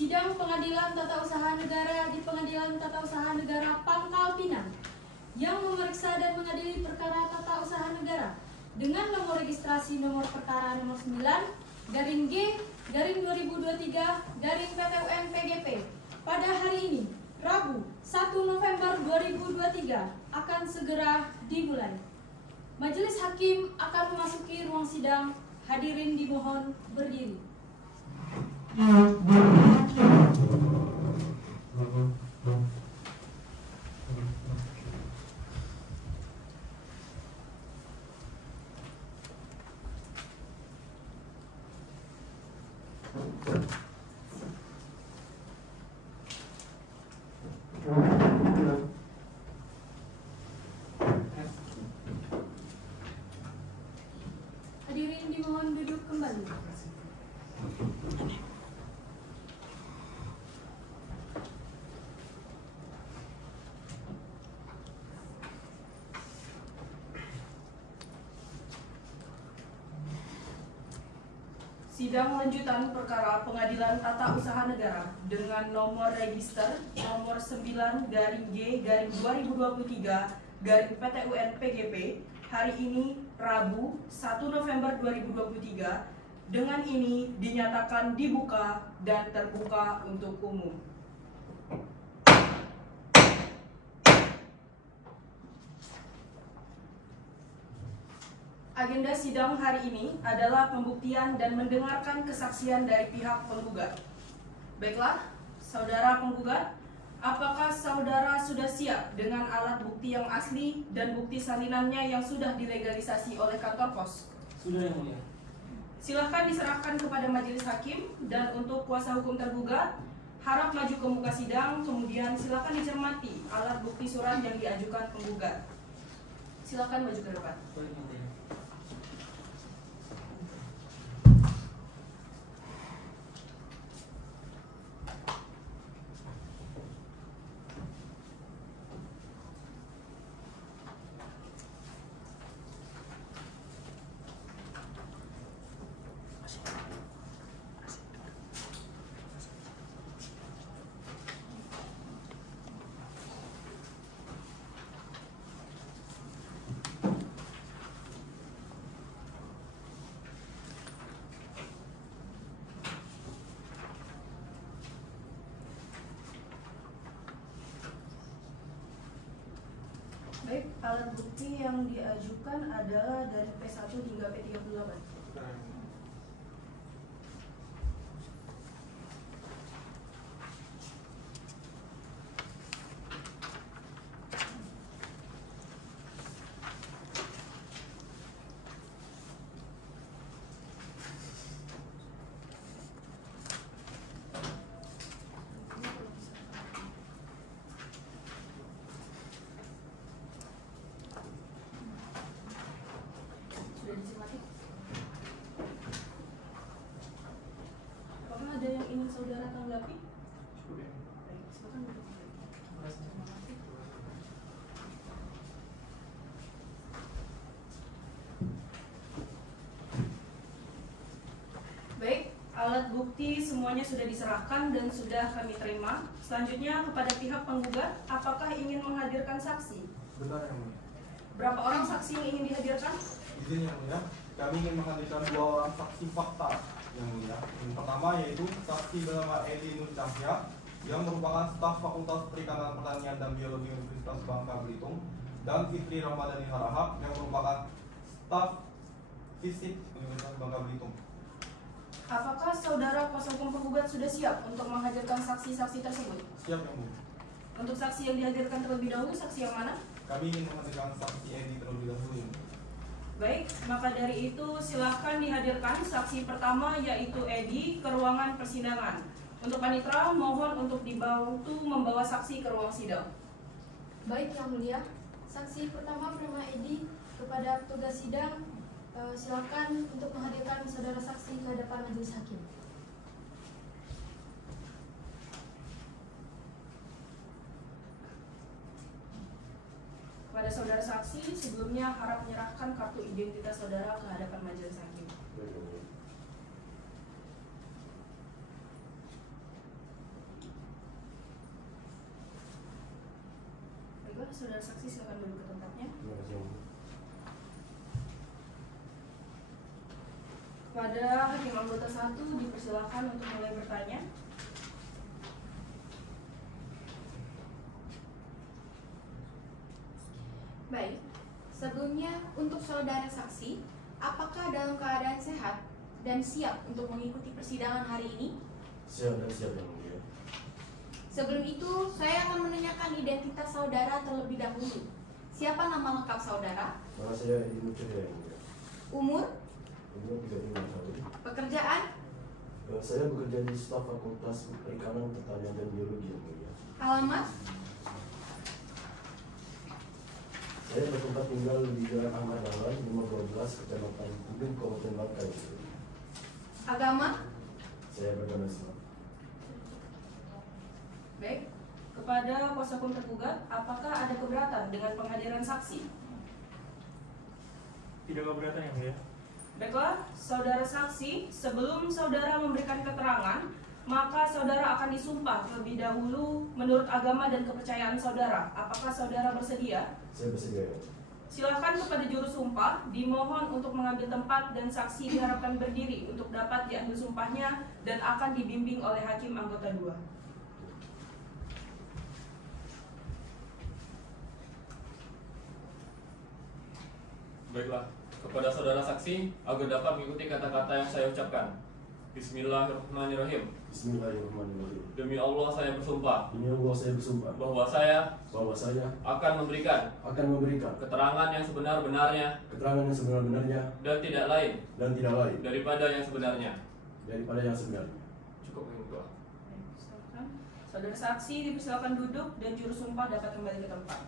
Sidang Pengadilan Tata Usaha Negara di Pengadilan Tata Usaha Negara Pangkal Pinang yang memeriksa dan mengadili perkara tata usaha negara dengan nomor registrasi nomor perkara nomor 9-G-2023-PTUN-PGP pada hari ini, Rabu 1 November 2023 akan segera dimulai. Majelis Hakim akan memasuki ruang sidang. Hadirin dimohon berdiri. Hadirin dimohon duduk kembali. Sidang lanjutan perkara Pengadilan Tata Usaha Negara dengan nomor register nomor 9-G-2023-PTUN-PGP hari ini Rabu 1 November 2023 dengan ini dinyatakan dibuka dan terbuka untuk umum. Agenda sidang hari ini adalah pembuktian dan mendengarkan kesaksian dari pihak penggugat. Baiklah, saudara penggugat, apakah saudara sudah siap dengan alat bukti yang asli dan bukti salinannya yang sudah dilegalisasi oleh kantor pos? Sudah, Yang Mulia. Silahkan diserahkan kepada majelis hakim, dan untuk kuasa hukum tergugat harap maju ke muka sidang, kemudian silahkan dicermati alat bukti surat yang diajukan penggugat. Silahkan maju ke depan. Baik, Yang Mulia. Baik, alat bukti yang diajukan adalah dari P1 hingga P38. Apakah ada yang ingin saudara tanggapi? Baik, silakan duduk. Baik, alat bukti semuanya sudah diserahkan dan sudah kami terima. Selanjutnya kepada pihak penggugat, apakah ingin menghadirkan saksi? Benar, Yang Mulia. Berapa orang saksi yang ingin dihadirkan? Izin, Yang Mulia, kami ingin menghadirkan 2 orang saksi fakta, Yang Mulia. Yang pertama yaitu saksi bernama Edi Nur Cahya yang merupakan staf Fakultas Perikanan Pertanian dan Biologi Universitas Bangka Belitung, dan Fitri Ramadhani Harahap yang merupakan staf Fisik Universitas Bangka Belitung. Apakah saudara kuasa hukum penggugat sudah siap untuk menghadirkan saksi-saksi tersebut? Siap, Yang Mulia. Untuk saksi yang dihadirkan terlebih dahulu, saksi yang mana? Kami ingin menghadirkan saksi Edi terlebih dahulu, Yang Mulia. Baik, maka dari itu silahkan dihadirkan saksi pertama yaitu Edi ke ruangan persidangan. Untuk panitera mohon untuk dibantu membawa saksi ke ruang sidang. Baik, Yang Mulia. Saksi pertama bernama Edi, kepada petugas sidang silakan untuk menghadirkan saudara saksi ke hadapan majelis hakim. Kepada saudara saksi, sebelumnya harap menyerahkan kartu identitas saudara ke hadapan majelis hakim. saudara saksi silakan duduk ke tempatnya. Terima kasih, Yang Mulia. Kepada hakim anggota 1 dipersilakan untuk mulai bertanya. Baik, sebelumnya untuk saudara saksi, apakah dalam keadaan sehat dan siap untuk mengikuti persidangan hari ini? Siap dan siap, Yang Mulia. Sebelum itu, saya akan menanyakan identitas saudara terlebih dahulu. Siapa nama lengkap saudara? Nama saya Edi Nur Cahya, Yang Mulia. Umur? Umur 35 tahun. Pekerjaan? Saya bekerja di staf Fakultas Perikanan, Pertanian, dan Biologi, Yang Mulia. Alamat? Saya bertempat tinggal di Jalan Ahmad Dahlan, nomor 12, Kecamatan Kubing, Kabupaten Bangka, Yang Mulia. Agama? Saya beragama Islam. Baik, kepada kuasa hukum tergugat, apakah ada keberatan dengan penghadiran saksi? Tidak keberatan, Yang Mulia. Baiklah, saudara saksi, sebelum saudara memberikan keterangan, maka saudara akan disumpah terlebih dahulu menurut agama dan kepercayaan saudara. Apakah saudara bersedia? Saya bersedia, Yang Mulia. Silakan kepada juru sumpah, dimohon untuk mengambil tempat dan saksi diharapkan berdiri untuk dapat diambil sumpahnya dan akan dibimbing oleh hakim anggota 2. Baiklah, kepada saudara saksi, agar dapat mengikuti kata-kata yang saya ucapkan. Bismillahirrahmanirrahim. Bismillahirrahmanirrahim. Demi Allah saya bersumpah Demi Allah saya bersumpah bahwa saya bahwa saya akan memberikan akan memberikan keterangan yang sebenar-benarnya keterangan yang sebenar-benarnya dan tidak lain dan tidak lain daripada yang sebenarnya. daripada yang sebenarnya. Cukup yang kedua. Silakan. Saudara saksi dipersilakan duduk dan juru sumpah dapat kembali ke tempat.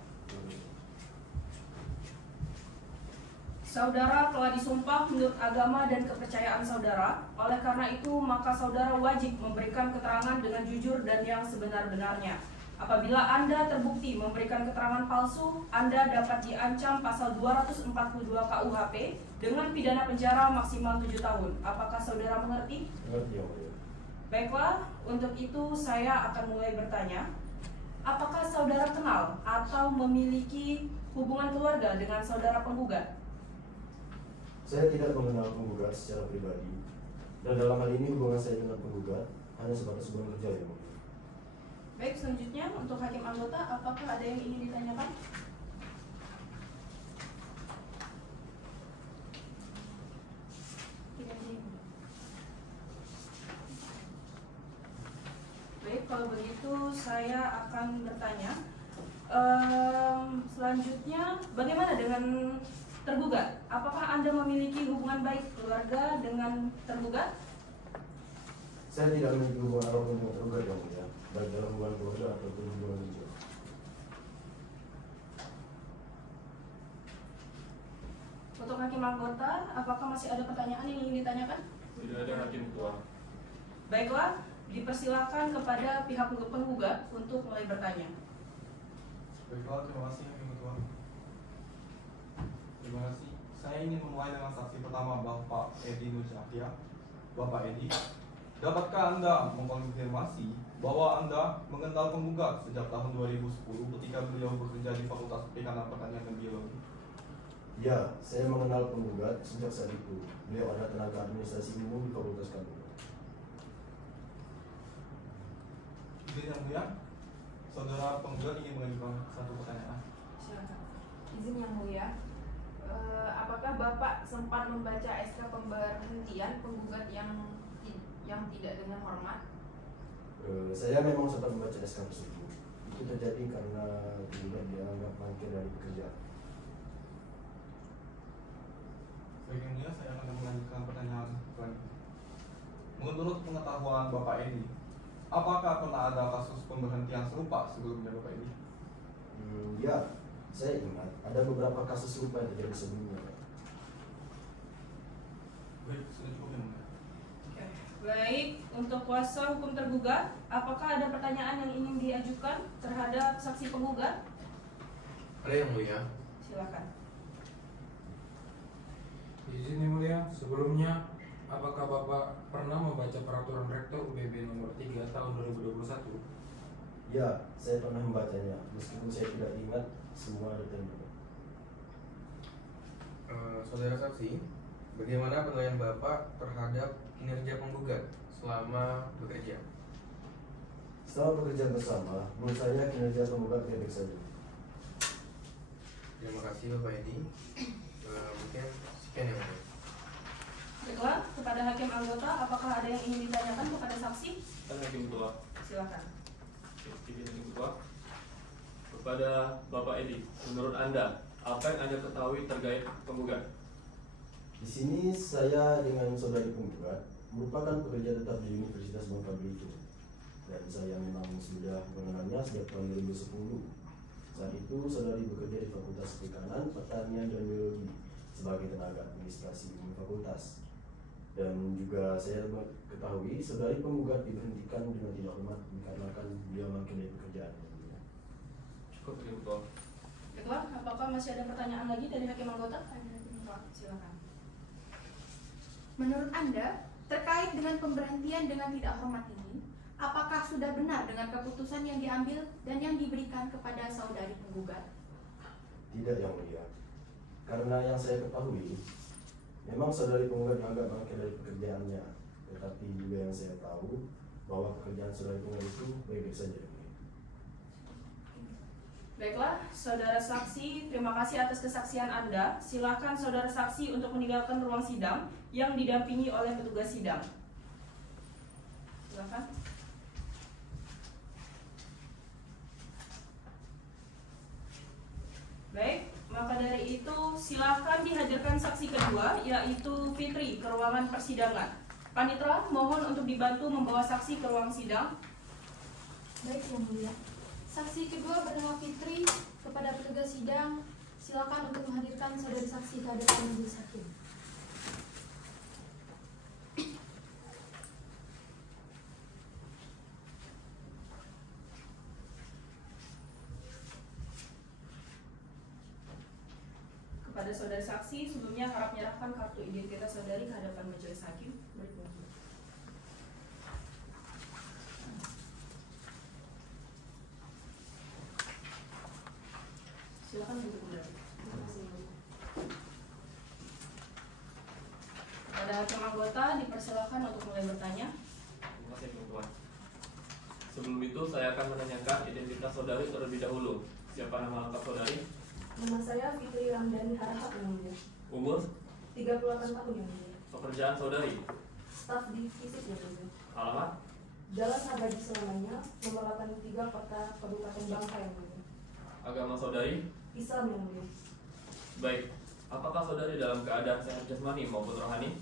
Saudara telah disumpah menurut agama dan kepercayaan saudara. Oleh karena itu, maka saudara wajib memberikan keterangan dengan jujur dan yang sebenar-benarnya. Apabila Anda terbukti memberikan keterangan palsu, Anda dapat diancam pasal 242 KUHP dengan pidana penjara maksimal 7 tahun. Apakah saudara mengerti? Mengerti, Yang Mulia. Baiklah, untuk itu saya akan mulai bertanya. Apakah saudara kenal atau memiliki hubungan keluarga dengan saudara penggugat? Saya tidak mengenal penggugat secara pribadi, dan dalam hal ini hubungan saya dengan penggugat hanya sebatas hubungan kerja, Yang Mulia. Baik, selanjutnya untuk hakim anggota, apakah ada yang ingin ditanyakan? Tidak ada. Baik, kalau begitu saya akan bertanya. Selanjutnya, bagaimana dengan tergugat? Apakah Anda memiliki hubungan baik keluarga dengan tergugat? Saya tidak memiliki hubungan apapun dengan tergugat, Yang Mulia, baik dalam hubungan keluarga ataupun hubungan kerja. Untuk hakim anggota, apakah masih ada pertanyaan yang ingin ditanyakan? Tidak ada hakim ketua. Baiklah, dipersilakan kepada pihak penggugat untuk mulai bertanya. Baiklah, terima kasih Hakim Ketua. Terima kasih. Saya ingin memulai dengan saksi pertama Bapak Edi Nur Cahya. Bapak Edi, dapatkah Anda mengkonfirmasi bahwa Anda mengenal penggugat sejak tahun 2010 ketika beliau bekerja di Fakultas Perikanan, Pertanian, dan Biologi? Ya, saya mengenal penggugat sejak saat itu. Beliau adalah tenaga administrasi umum di Fakultas kami. Izin Yang Mulia, saudara penggugat ingin mengajukan satu pertanyaan. Silakan. Izin Yang Mulia, apakah Bapak sempat membaca SK pemberhentian penggugat yang tidak dengan hormat? Saya memang sempat membaca SK tersebut. Itu terjadi karena penggugat dianggap mangkir dari pekerjaan. Baik Yang Mulia, saya akan melanjutkan pertanyaan selanjutnya. Menurut pengetahuan Bapak Edi, apakah pernah ada kasus pemberhentian serupa sebelumnya Bapak Edi? Ya, saya ingat ada beberapa kasus serupa yang terjadi sebelumnya. Baik, sudah cukup Yang Mulia. Oke. Baik, untuk kuasa hukum tergugat, apakah ada pertanyaan yang ingin diajukan terhadap saksi penggugat? Ada Yang Mulia. Silakan. Izin Yang Mulia, sebelumnya apakah Bapak pernah membaca peraturan Rektor UBB nomor 3 tahun 2021? Ya, saya pernah membacanya, meskipun saya tidak ingat semua data yang benar. Saudara saksi, bagaimana penilaian Bapak terhadap kinerja penggugat selama bekerja? Setelah bekerja bersama, menurut saya kinerja penggugat baik-baik saja. Terima kasih Bapak Edi. Mungkin sekian ya Bapak. Baiklah, kepada hakim anggota, apakah ada yang ingin ditanyakan kepada saksi? Kan hakim ketua. Silakan. Izin hakim ketua. Kepada Bapak Edi, menurut Anda, apa yang Anda ketahui terkait penggugat? Di sini saya dengan saudari penggugat merupakan pekerja tetap di Universitas Bangka Belitung, dan saya memang sudah mengenalnya sejak tahun 2010. Saat itu saudari bekerja di Fakultas Perikanan, Pertanian dan Biologi sebagai tenaga administrasi umum fakultas. Dan juga saya ketahui saudari penggugat diberhentikan dengan tidak hormat dikarenakan beliau makin dari pekerjaan. Cukup hakim ketua. Baiklah, apakah masih ada pertanyaan lagi dari hakim anggota? Silakan. Menurut Anda, terkait dengan pemberhentian dengan tidak hormat ini, apakah sudah benar dengan keputusan yang diambil dan yang diberikan kepada saudari penggugat? Tidak, Yang Mulia. Karena yang saya ketahui, memang saudari penggugat dianggap bangkit dari pekerjaannya, tetapi juga yang saya tahu bahwa pekerjaan saudari penggugat itu baik-baik saja. Yang Mulia. Baiklah, saudara saksi, terima kasih atas kesaksian Anda. Silakan saudara saksi untuk meninggalkan ruang sidang yang didampingi oleh petugas sidang. Silakan. Baik, maka dari itu silakan dihadirkan saksi kedua, yaitu Fitri ke ruangan persidangan. Panitra, mohon untuk dibantu membawa saksi ke ruang sidang. Baik, Yang Mulia. Saksi kedua bernama Fitri. Kepada petugas sidang, silakan untuk menghadirkan saudari saksi ke hadapan majelis hakim. Kepada saudari saksi, sebelumnya harap menyerahkan kartu identitas saudari ke hadapan majelis hakim. Silakan duduk kembali. Kepada hakim anggota dipersilakan untuk mulai bertanya. Terima kasih hakim ketua. Sebelum itu saya akan menanyakan identitas saudari terlebih dahulu. Siapa nama lengkap saudari? Nama saya Fitri Ramdhani Harahap, Yang Mulia. Umur? 38 tahun, Yang Mulia. Pekerjaan saudari? Staf di FISIP, Yang Mulia. Alamat? Jalan Abadi Selamanya, nomor 83, Kota Kabupaten Bangka, Yang Mulia. Agama saudari? Islam, Yang Mulia. Baik. Apakah saudari dalam keadaan sehat jasmani maupun rohani?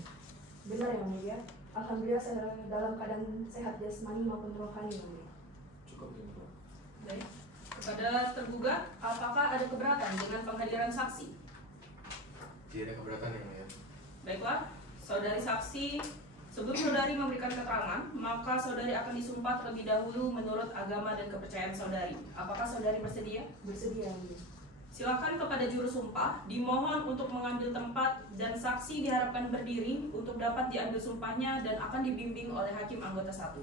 Benar, Yang Mulia. Alhamdulillah saya dalam keadaan sehat jasmani maupun rohani, Yang Mulia. Cukup hakim ketua. Baik. Kepada tergugat, apakah ada keberatan dengan penghadiran saksi? Tidak ada keberatan Yang Mulia. Baiklah, saudari saksi, sebelum saudari memberikan keterangan, maka saudari akan disumpah terlebih dahulu menurut agama dan kepercayaan saudari. Apakah saudari bersedia? Bersedia, Yang Mulia. Silakan kepada juru sumpah, dimohon untuk mengambil tempat dan saksi diharapkan berdiri untuk dapat diambil sumpahnya dan akan dibimbing oleh hakim anggota 1.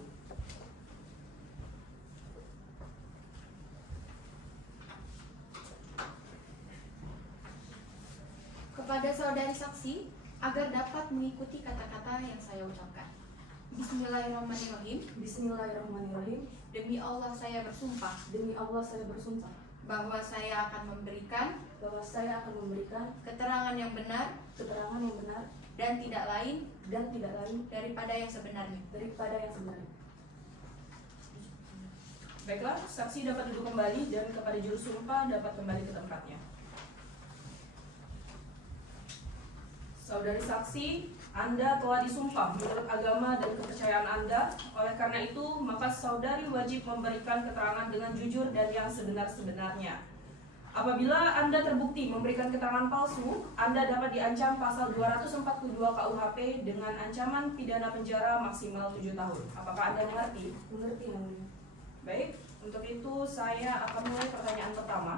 Kepada saudari saksi, agar dapat mengikuti kata-kata yang saya ucapkan. Bismillahirrahmanirrahim. Bismillahirrahmanirrahim. Demi Allah saya bersumpah Demi Allah saya bersumpah bahwa saya akan memberikan bahwa saya akan memberikan keterangan yang benar keterangan yang benar dan tidak lain daripada yang sebenarnya. daripada yang sebenarnya. Baiklah, saksi dapat duduk kembali dan kepada juru sumpah dapat kembali ke tempatnya. Saudari saksi, Anda telah disumpah menurut agama dan kepercayaan Anda. Oleh karena itu, maka saudari wajib memberikan keterangan dengan jujur dan yang sebenar-sebenarnya. Apabila Anda terbukti memberikan keterangan palsu, Anda dapat diancam pasal 242 KUHP dengan ancaman pidana penjara maksimal 7 tahun. Apakah Anda mengerti? Mengerti, Yang Mulia. Baik, untuk itu saya akan mulai pertanyaan pertama.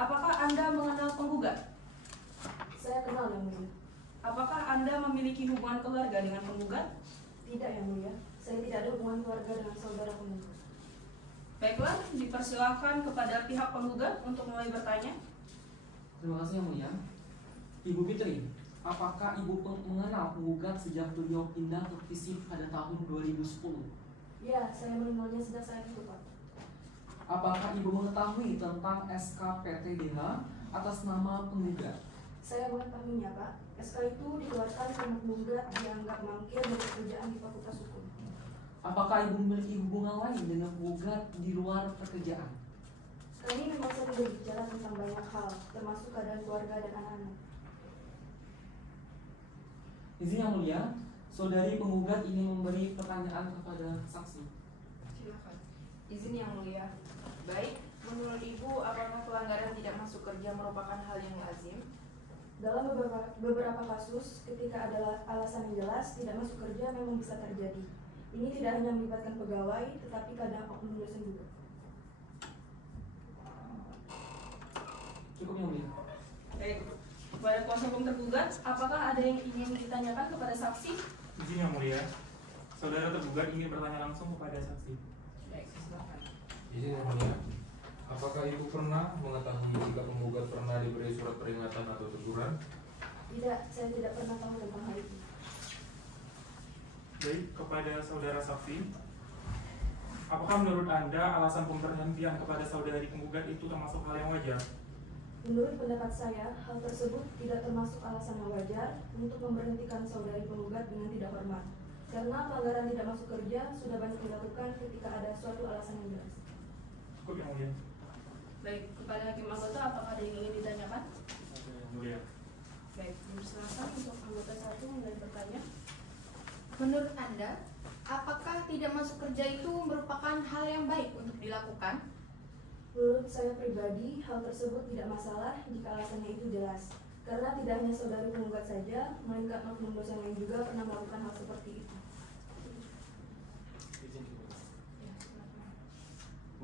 Apakah Anda mengenal penggugat? Saya kenal, Yang Mulia. Apakah Anda memiliki hubungan keluarga dengan penggugat? Tidak, Yang Mulia. Saya tidak ada hubungan keluarga dengan saudara penggugat. Baiklah, dipersilakan kepada pihak penggugat untuk mulai bertanya. Terima kasih Yang Mulia. Ibu Fitri, apakah Ibu mengenal penggugat sejak beliau pindah ke FISIP pada tahun 2010? Ya, saya mengenalnya sejak saat itu, Pak. Apakah Ibu mengetahui tentang SK PTDH atas nama penggugat? Saya mengetahuinya, Pak. SK itu dikeluarkan karena penggugat dianggap mangkir dari pekerjaan di Fakultas Hukum. Apakah Ibu memiliki hubungan lain dengan penggugat di luar pekerjaan? Kami memang sering berbicara tentang banyak hal, termasuk keadaan keluarga dan anak-anak. Izin Yang Mulia, saudari penggugat ingin memberi pertanyaan kepada saksi. Silakan. Izin Yang Mulia. Baik, menurut Ibu, apakah pelanggaran tidak masuk kerja merupakan hal yang lazim? Dalam beberapa kasus, ketika ada alasan yang jelas, tidak masuk kerja memang bisa terjadi. Ini tidak hanya melibatkan pegawai, tetapi kadang oknum dosen juga. Cukup Yang Mulia. Baik, kepada kuasa hukum tergugat, apakah ada yang ingin ditanyakan kepada saksi? Izin Yang Mulia, saudara tergugat ingin bertanya langsung kepada saksi. Baik, silakan. Izin Yang Mulia, apakah Ibu pernah mengetahui jika penggugat pernah diberi surat peringatan atau teguran? Tidak, saya tidak pernah tahu tentang hal itu. Baik, kepada saudara saksi, apakah menurut Anda alasan pemberhentian kepada saudari penggugat itu termasuk hal yang wajar? Menurut pendapat saya, hal tersebut tidak termasuk alasan yang wajar untuk memberhentikan saudari penggugat dengan tidak hormat. Karena pelanggaran tidak masuk kerja sudah banyak dilakukan ketika ada suatu alasan yang jelas. Cukup Yang Mulia. Baik, kepada hakim anggota, apakah ada yang ingin ditanyakan? Yang Mulia. Baik, silakan untuk anggota 1 mulai bertanya. Menurut Anda, apakah tidak masuk kerja itu merupakan hal yang baik untuk dilakukan? Menurut saya pribadi, hal tersebut tidak masalah jika alasannya itu jelas. Karena tidak hanya saudari penggugat saja, melainkan oknum dosen lain juga pernah melakukan hal seperti itu.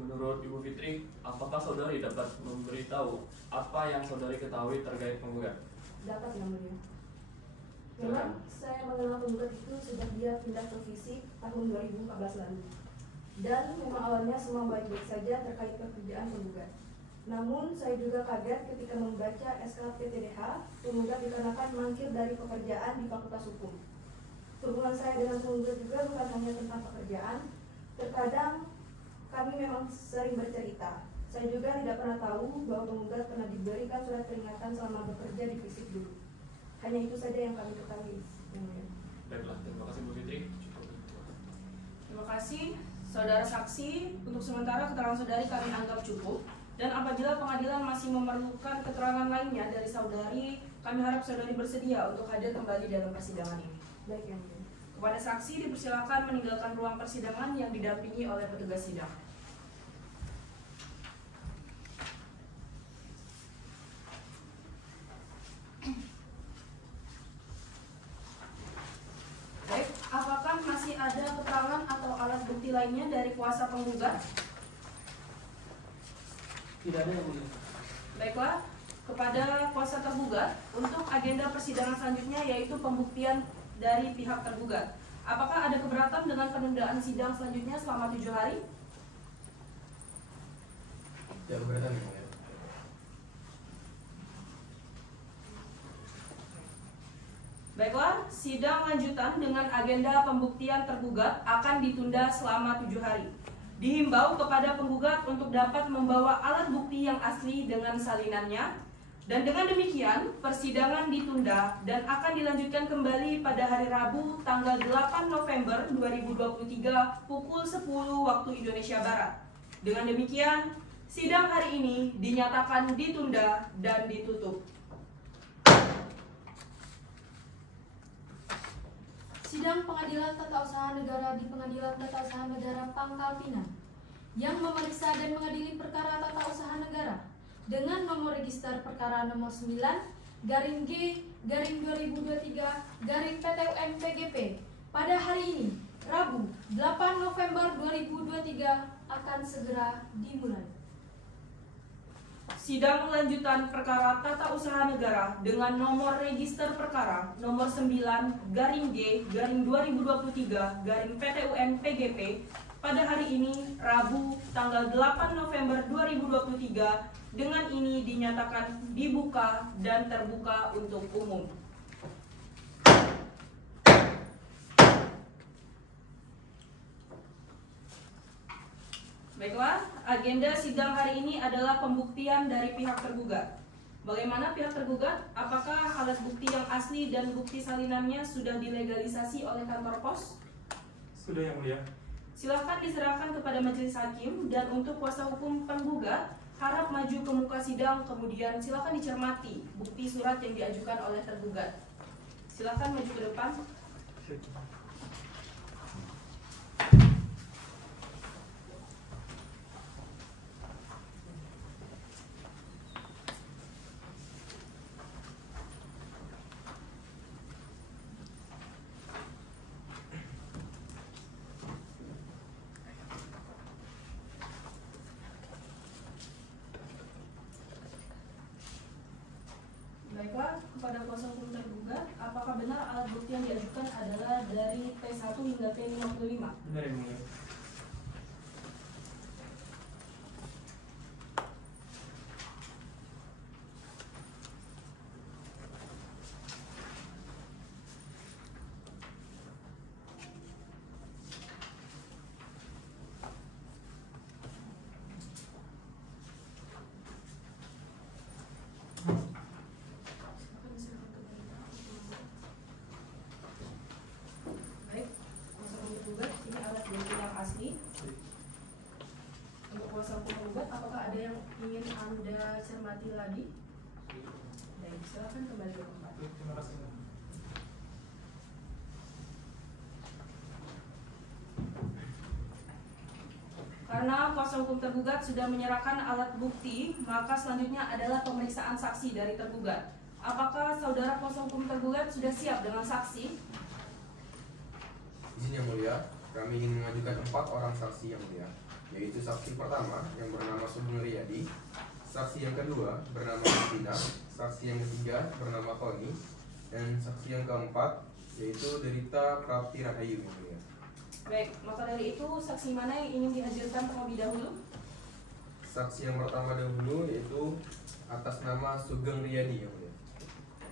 Menurut Ibu Fitri, apakah saudari dapat memberitahu apa yang saudari ketahui terkait penggugat? Dapat Yang Mulia. Memang saya mengenal penggugat itu sejak dia pindah ke FISIP tahun 2014 lalu. Dan memang awalnya semua baik-baik saja terkait pekerjaan penggugat. Namun saya juga kaget ketika membaca SK PTDH penggugat dikarenakan mangkir dari pekerjaan di Fakultas Hukum. Hubungan saya dengan penggugat juga bukan hanya tentang pekerjaan. Terkadang kami memang sering bercerita. Saya juga tidak pernah tahu bahwa penggugat pernah diberikan surat peringatan selama bekerja di FISIP dulu. Hanya itu saja yang kami ketahui. Baiklah, terima kasih Bu Fitri. Terima kasih, saudara saksi. Untuk sementara keterangan saudari kami anggap cukup. Dan apabila pengadilan masih memerlukan keterangan lainnya dari saudari, kami harap saudari bersedia untuk hadir kembali dalam persidangan ini. Baik, Yang Mulia. Kepada saksi dipersilakan meninggalkan ruang persidangan yang didampingi oleh petugas sidang. Baik, apakah masih ada keterangan atau alat bukti lainnya dari kuasa penggugat? Tidak ada Yang Mulia. Baiklah, kepada kuasa tergugat untuk agenda persidangan selanjutnya yaitu pembuktian dari pihak tergugat. Apakah ada keberatan dengan penundaan sidang selanjutnya selama 7 hari? Ya, keberatan Yang Mulia. Baiklah, sidang lanjutan dengan agenda pembuktian tergugat akan ditunda selama 7 hari. Dihimbau kepada penggugat untuk dapat membawa alat bukti yang asli dengan salinannya. Dan dengan demikian, persidangan ditunda dan akan dilanjutkan kembali pada hari Rabu tanggal 8 November 2023 pukul 10 waktu Indonesia Barat. Dengan demikian, sidang hari ini dinyatakan ditunda dan ditutup. Sidang Pengadilan Tata Usaha Negara di Pengadilan Tata Usaha Negara Pangkal Pinang yang memeriksa dan mengadili perkara tata usaha negara dengan nomor register perkara nomor 9-G-2023-PTUN-PGP pada hari ini, Rabu 8 November 2023 akan segera dimulai. Sidang lanjutan perkara tata usaha negara dengan nomor register perkara nomor 9-G-2023-PTUN-PGP pada hari ini Rabu tanggal 8 November 2023 dengan ini dinyatakan dibuka dan terbuka untuk umum. Baiklah, agenda sidang hari ini adalah pembuktian dari pihak tergugat. Bagaimana pihak tergugat? Apakah alat bukti yang asli dan bukti salinannya sudah dilegalisasi oleh kantor pos? Sudah, Yang Mulia. Silakan diserahkan kepada majelis hakim, dan untuk kuasa hukum penggugat harap maju ke muka sidang, kemudian silakan dicermati bukti surat yang diajukan oleh tergugat. Silakan maju ke depan. Baiklah, kepada kuasa hukum tergugat, apakah benar alat bukti yang diajukan adalah dari T1 hingga T55? Benar, Yang Mulia. Baik, kuasa hukum tergugat, ini alat bukti yang asli. Untuk kuasa hukum tergugat, apakah ada yang ingin Anda cermati lagi? Baik, silakan kembali ke tempat. Terima kasih. Karena kuasa hukum tergugat sudah menyerahkan alat bukti, maka selanjutnya adalah pemeriksaan saksi dari tergugat. Apakah saudara kuasa hukum tergugat sudah siap dengan saksi? Izin Yang Mulia, kami ingin mengajukan 4 orang saksi Yang Mulia, yaitu saksi pertama yang bernama Sugeng Riyadi, saksi yang kedua bernama Christina, saksi yang ketiga bernama Koni, dan saksi yang keempat yaitu Derita Prapti Rahayu Yang Mulia. Baik, maka dari itu saksi mana yang ingin dihadirkan terlebih dahulu? Saksi yang pertama dahulu yaitu atas nama Sugeng Riyadi Yang Mulia.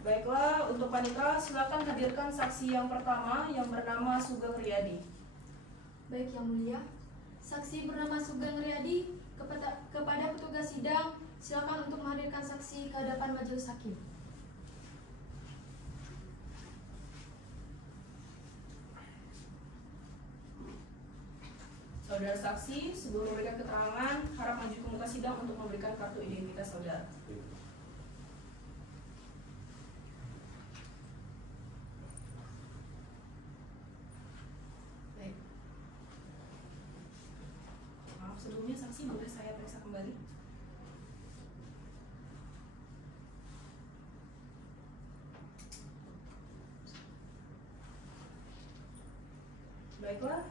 Baiklah, untuk panitra silakan hadirkan saksi yang pertama yang bernama Sugeng Riyadi. Baik Yang Mulia, saksi bernama Sugeng Riyadi kepada petugas sidang, silakan untuk menghadirkan saksi ke hadapan majelis hakim. Saudara saksi, sebelum memberikan keterangan, harap maju ke muka sidang untuk memberikan kartu identitas saudara. Baik. Maaf sebelumnya saksi, boleh saya periksa kembali? Baiklah,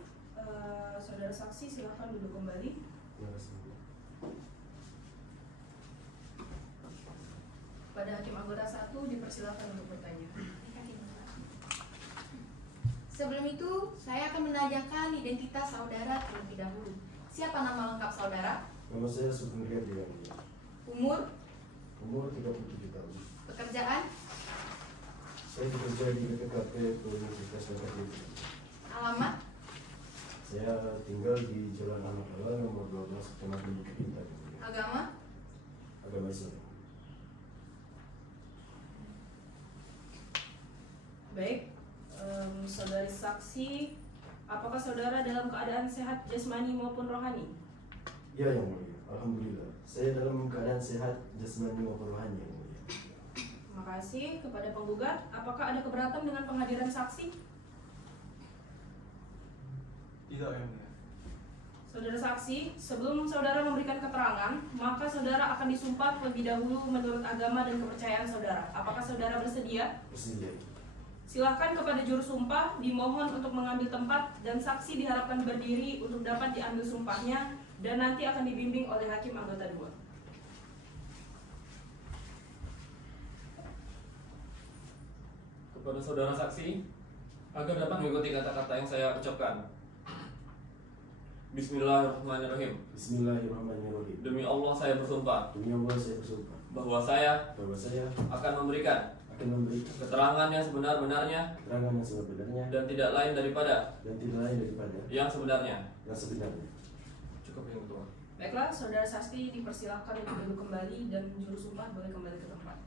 saudara saksi silakan duduk kembali. Pada hakim anggota 1 dipersilakan untuk bertanya. Sebelum itu, saya akan menanyakan identitas saudara terlebih dahulu. Siapa nama lengkap saudara? Nama saya Sugeng Riyadi Yang Mulia. Umur? Umur 37 tahun. Pekerjaan? Saya bekerja di BPKP Universitas Negeri. Alamat? Saya tinggal di Jalan Anak Allah nomor 12 Kecamatan Bukit Intan. Agama? Agama Islam. Baik, saudari saksi, apakah saudara dalam keadaan sehat jasmani maupun rohani? Ya Yang Mulia, alhamdulillah. Saya dalam keadaan sehat jasmani maupun rohani Yang Mulia. Terima kasih. Kepada penggugat, apakah ada keberatan dengan penghadiran saksi? Tidak, Yang Mulia. Saudara saksi, sebelum saudara memberikan keterangan, maka saudara akan disumpah terlebih dahulu menurut agama dan kepercayaan saudara. Apakah saudara bersedia? Bersedia. Silakan kepada juru sumpah dimohon untuk mengambil tempat dan saksi diharapkan berdiri untuk dapat diambil sumpahnya dan nanti akan dibimbing oleh hakim anggota 2. kepada saudara saksi agar dapat mengikuti kata-kata yang saya ucapkan. Bismillahirrahmanirrahim. Bismillahirrahmanirrahim. Demi Allah saya bersumpah Demi Allah saya bersumpah bahwa saya bahwa saya akan memberikan keterangan yang sebenar-benarnya dan tidak lain daripada yang sebenarnya. Cukup yang itu. Baiklah, saudara saksi dipersilakan untuk duduk kembali dan juru sumpah boleh kembali ke tempat.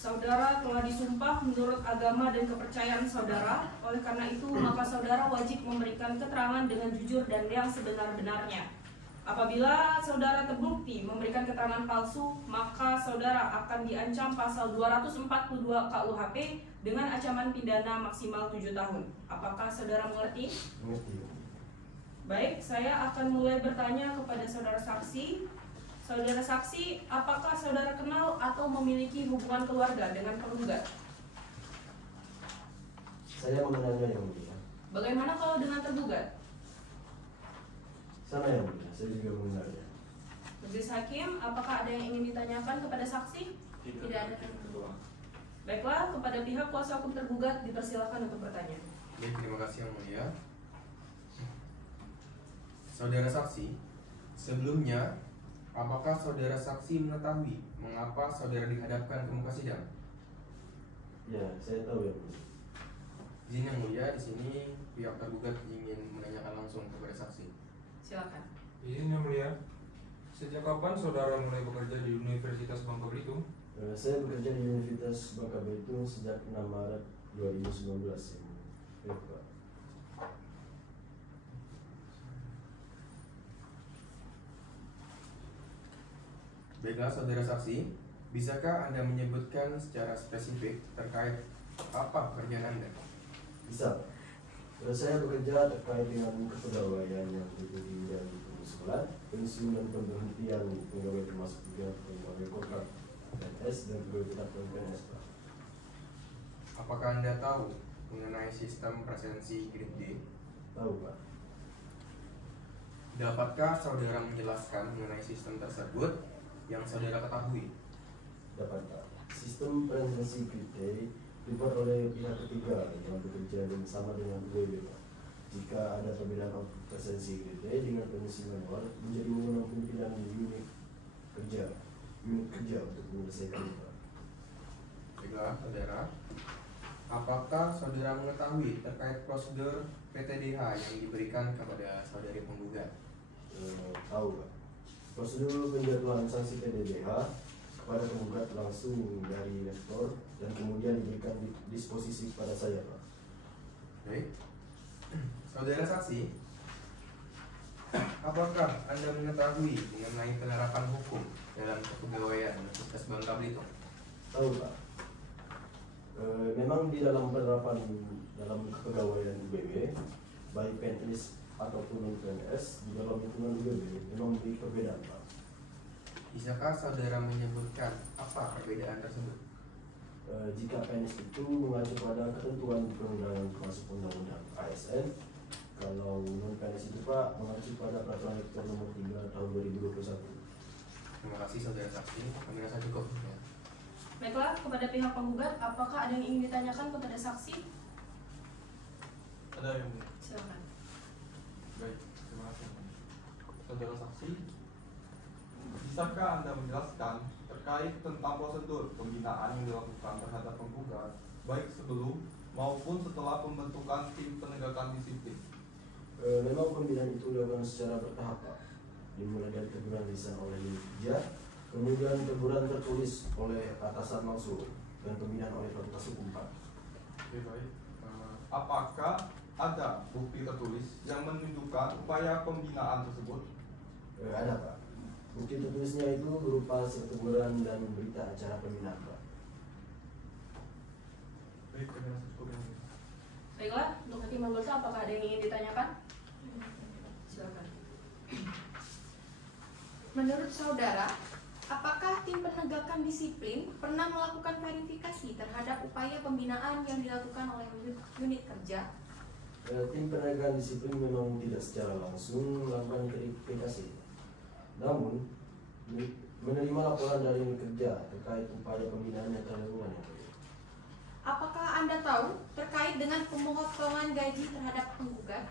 Saudara telah disumpah menurut agama dan kepercayaan saudara. Oleh karena itu, maka saudara wajib memberikan keterangan dengan jujur dan yang sebenar-benarnya. Apabila saudara terbukti memberikan keterangan palsu, maka saudara akan diancam pasal 242 KUHP dengan ancaman pidana maksimal 7 tahun. Apakah saudara mengerti? Mengerti. Baik, saya akan mulai bertanya kepada saudara saksi. Saudara saksi, apakah saudara kenal atau memiliki hubungan keluarga dengan penggugat? Saya mengenalnya yang mulia. Bagaimana kalau dengan tergugat? Sama yang mulia, saya juga mengenalnya. Majelis Hakim, apakah ada yang ingin ditanyakan kepada saksi? Tidak ada. Baiklah, kepada pihak kuasa hukum tergugat dipersilakan untuk bertanya. Baik, terima kasih yang mulia. Saudara saksi, sebelumnya apakah saudara saksi mengetahui mengapa saudara dihadapkan ke muka sidang? Ya, saya tahu yang mulia. Izin yang mulia, di sini pihak tergugat ingin menanyakan langsung kepada saksi. Silakan. Izin yang mulia. Sejak kapan saudara mulai bekerja di Universitas Bangka Belitung? Saya bekerja di Universitas Bangka Belitung sejak 6 Maret 2019. Ya, Pak. Baiklah saudara saksi, bisakah Anda menyebutkan secara spesifik terkait apa pekerjaan Anda? Bisa. Saya bekerja terkait dengan kepegawaian yang terdiri dari pengusulan, pensiun dan pemberhentian pegawai termasuk juga pegawai kontrak PNS dan pegawai tetap PNS, Pak. Apakah Anda tahu mengenai sistem presensi grade D? Tahu, Pak. Dapatkah saudara menjelaskan mengenai sistem tersebut yang saudara ketahui? Dapat, Pak. Sistem presensi grade D dibuat oleh pihak ketiga yang bekerja bersama dengan UWB, Pak. Jika ada perbedaan presensi grade D dengan komisi manual menjadi wewenang pimpinan unit kerja untuk menyelesaikan, Pak. Baiklah saudara, apakah saudara mengetahui terkait prosedur PTDH yang diberikan kepada saudari penggugat? Tahu, Pak. Prosedur penjatuhan sanksi PTDH kepada penggugat langsung dari rektor dan kemudian diberikan disposisi kepada saya, Pak. Baik. Saudara saksi, apakah Anda mengetahui mengenai penerapan hukum dalam kepegawaian Universitas Bangka Belitung? Tahu, Pak. Memang di dalam penerapan dalam kepegawaian UBB, baik PNS ataupun non PNS di dalam lingkungan UBB memang memiliki perbedaan, Pak. Bisakah saudara menyebutkan apa perbedaan tersebut? Jika PNS itu mengacu pada ketentuan perundangan termasuk undang-undang ASN, kalau non PNS itu, Pak, mengacu pada peraturan rektor nomor 3 tahun 2021. Terima kasih saudara saksi, kami rasa cukup. Ya. Baiklah, kepada pihak penggugat, apakah ada yang ingin ditanyakan kepada saksi? Ada yang Silakan. baik, terima kasih. Saudara saksi, bisakah Anda menjelaskan terkait tentang prosedur pembinaan yang dilakukan terhadap penggugat baik sebelum maupun setelah pembentukan tim penegakan disiplin? Memang pembinaan itu dilakukan secara bertahap, Pak. Dimulai dari teguran lisan oleh unit kerja, kemudian teguran tertulis oleh atasan langsung, dan pembinaan oleh fakultas hukum, Pak. Oke, baik. Apakah ada bukti tertulis yang menunjukkan upaya pembinaan tersebut? Ada, Pak. Bukti tertulisnya itu berupa teguran dan berita acara pembinaan, Pak. Baik, kami rasa cukup yang ini. Baiklah, untuk hakim anggota, apakah ada yang ingin ditanyakan? Silakan. Menurut saudara, apakah tim penegakan disiplin pernah melakukan verifikasi terhadap upaya pembinaan yang dilakukan oleh unit kerja? Tim penegakan disiplin memang tidak secara langsung melakukan verifikasi. Namun, menerima laporan dari unit kerja terkait upaya pembinaan yang telah dilakukan, yang mulia. Apakah Anda tahu terkait dengan pemotongan gaji terhadap penggugat?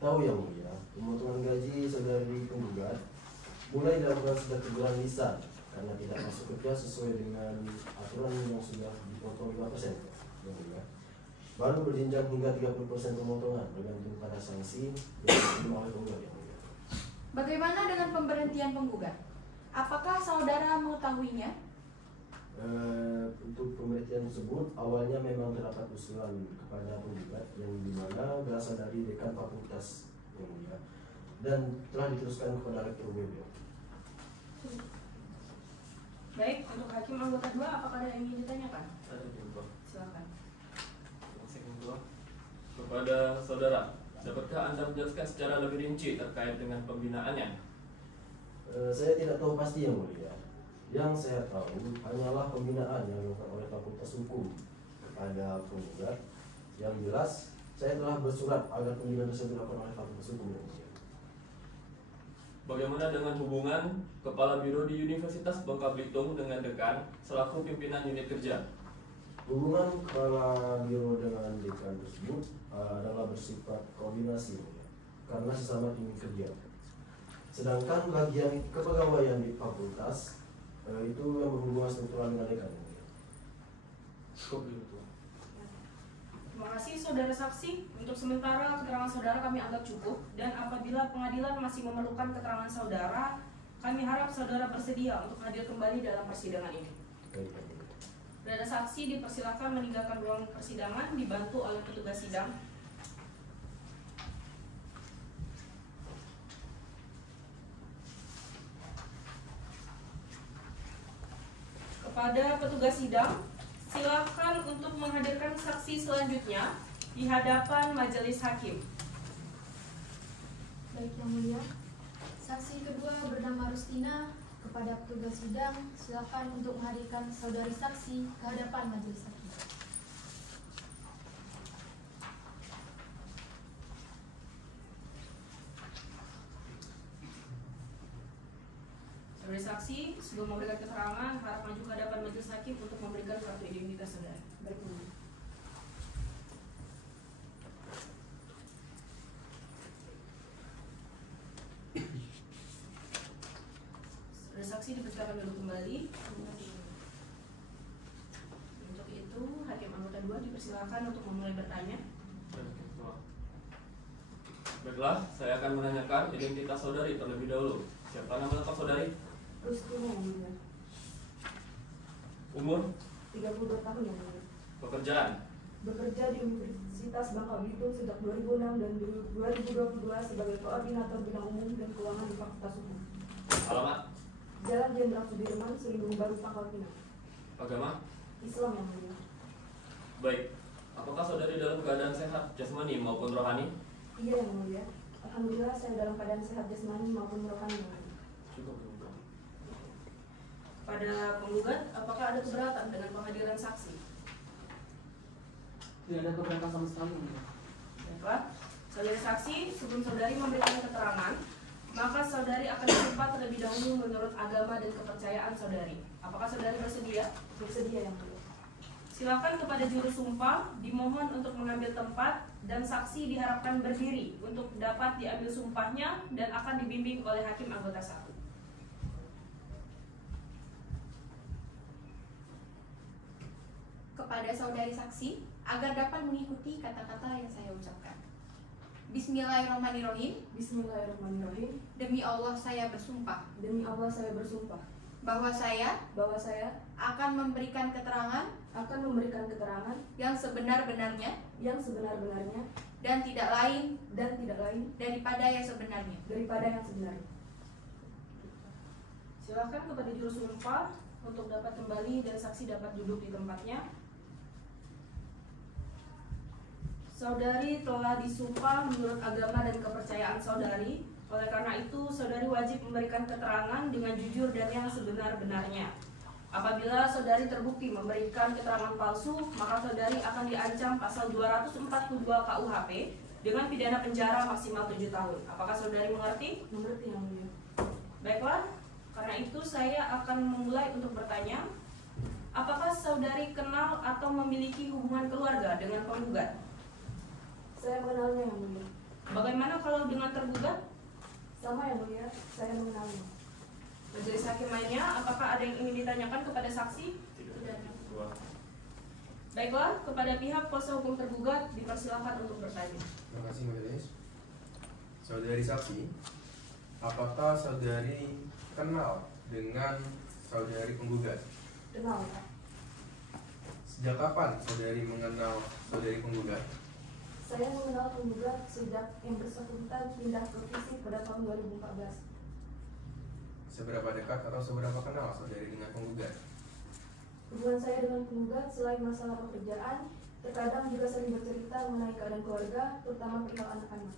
Tahu, yang mulia, pemotongan gaji saudari penggugat mulai dilakukan sejak teguran lisan karena tidak masuk kerja sesuai dengan aturan yang sudah dipotong 5%, yang mulia. Baru berjenjang hingga 30% pemotongan bergantung pada sanksi yang diterima oleh penggugat, yang mulia. Bagaimana dengan pemberhentian penggugat? Apakah saudara mengetahuinya? Untuk pemberhentian tersebut awalnya memang terdapat usulan kepada penggugat yang dimana berasal dari dekan fakultas, yang mulia, dan telah diteruskan kepada rektor UB. Baik, untuk hakim anggota 2, apakah ada yang ingin ditanyakan? Ada juga. Silakan. Kepada saudara, dapatkah Anda menjelaskan secara lebih rinci terkait dengan pembinaannya? Saya tidak tahu pasti, yang mulia. Yang saya tahu hanyalah pembinaan yang dilakukan oleh Fakultas Hukum kepada penggugat. Yang jelas, saya telah bersurat agar pembinaan tersebut dilakukan oleh Fakultas Hukum, yang mulia. Bagaimana dengan hubungan Kepala Biro di Universitas Bangka Belitung dengan dekan selaku pimpinan unit kerja? Hubungan Kepala Biro dengan dekan tersebut adalah bersifat koordinasi, yang mulia, karena sesama tim kerja. Sedangkan bagian kepegawaian di fakultas itu yang berhubungan struktural dengan dekan. Cukup gitu. Terima kasih saudara saksi. Untuk sementara keterangan saudara kami anggap cukup, dan apabila pengadilan masih memerlukan keterangan saudara, kami harap saudara bersedia untuk hadir kembali dalam persidangan ini. Saudara saksi dipersilakan meninggalkan ruang persidangan dibantu oleh petugas sidang. Kepada petugas sidang, silakan untuk menghadirkan saksi selanjutnya di hadapan majelis hakim. Baik, yang mulia. Saksi kedua bernama Rustina. Kepada petugas sidang, silakan untuk menghadirkan saudari saksi ke hadapan majelis hakim. Saudari saksi, sebelum memberikan keterangan, harap maju ke hadapan majelis hakim untuk memberikan kartu identitas saudara. Baik, Bu. Saudari saksi dipersilakan duduk kembali. Untuk itu, hakim anggota 2 dipersilakan untuk memulai bertanya. Baiklah, saya akan menanyakan identitas saudari terlebih dahulu. Siapa nama lengkap saudari? Rustina, yang mulia. Umur? 32 tahun, yang mulia. Pekerjaan? Bekerja di Universitas Bangka Belitung sejak 2006 dan 2022 sebagai koordinator bidang umum dan keuangan di Fakultas Hukum. Alamat? Jalan Jenderal Sudirman, Selindung Baru, Pangkal Pinang. Agama? Islam, yang mulia. Baik. Apakah saudari dalam keadaan sehat jasmani maupun rohani? Iya, yang mulia. Alhamdulillah saya dalam keadaan sehat jasmani maupun rohani, yang mulia. Cukup. Pada penggugat, apakah ada keberatan dengan penghadiran saksi? Tidak ada keberatan sama sekali, yang mulia. Baiklah, saudari saksi, sebelum saudari memberikan keterangan, maka saudari akan disumpah terlebih dahulu menurut agama dan kepercayaan saudari. Apakah saudari bersedia? Bersedia, yang mulia. Silakan kepada juru sumpah dimohon untuk mengambil tempat dan saksi diharapkan berdiri untuk dapat diambil sumpahnya dan akan dibimbing oleh hakim anggota 1. Kepada saudari saksi, agar dapat mengikuti kata-kata yang saya ucapkan. Bismillahirrahmanirrahim. Bismillahirrahmanirrahim. Demi Allah saya bersumpah. Demi Allah saya bersumpah. Bahwa saya akan memberikan keterangan yang sebenar-benarnya dan tidak lain daripada yang sebenarnya. Silakan kepada juru sumpah untuk dapat kembali dan saksi dapat duduk di tempatnya. Saudari telah disumpah menurut agama dan kepercayaan saudari. Oleh karena itu, saudari wajib memberikan keterangan dengan jujur dan yang sebenar-benarnya. Apabila saudari terbukti memberikan keterangan palsu, maka saudari akan diancam pasal 242 KUHP dengan pidana penjara maksimal 7 tahun. Apakah saudari mengerti? Mengerti, yang mulia. Baiklah, Karena itu saya akan memulai untuk bertanya, apakah saudari kenal atau memiliki hubungan keluarga dengan penggugat? Saya mengenalnya yang mulia. Bagaimana kalau dengan tergugat? Sama yang mulia, saya mengenalnya. Majelis hakim lainnya, apakah ada yang ingin ditanyakan kepada saksi? Tidak. Baiklah, kepada pihak kuasa hukum tergugat dipersilakan untuk bertanya. Terima kasih majelis. Saudari saksi, apakah saudari kenal dengan saudari penggugat? Kenal, Pak. Sejak kapan saudari mengenal saudari penggugat? Saya mengenal penggugat sejak yang bersangkutan pindah ke fisik pada tahun 2014. Seberapa dekat atau seberapa kenal saudari dengan penggugat? Hubungan saya dengan penggugat selain masalah pekerjaan, terkadang juga sering bercerita mengenai keadaan keluarga, terutama perihal anak-anak.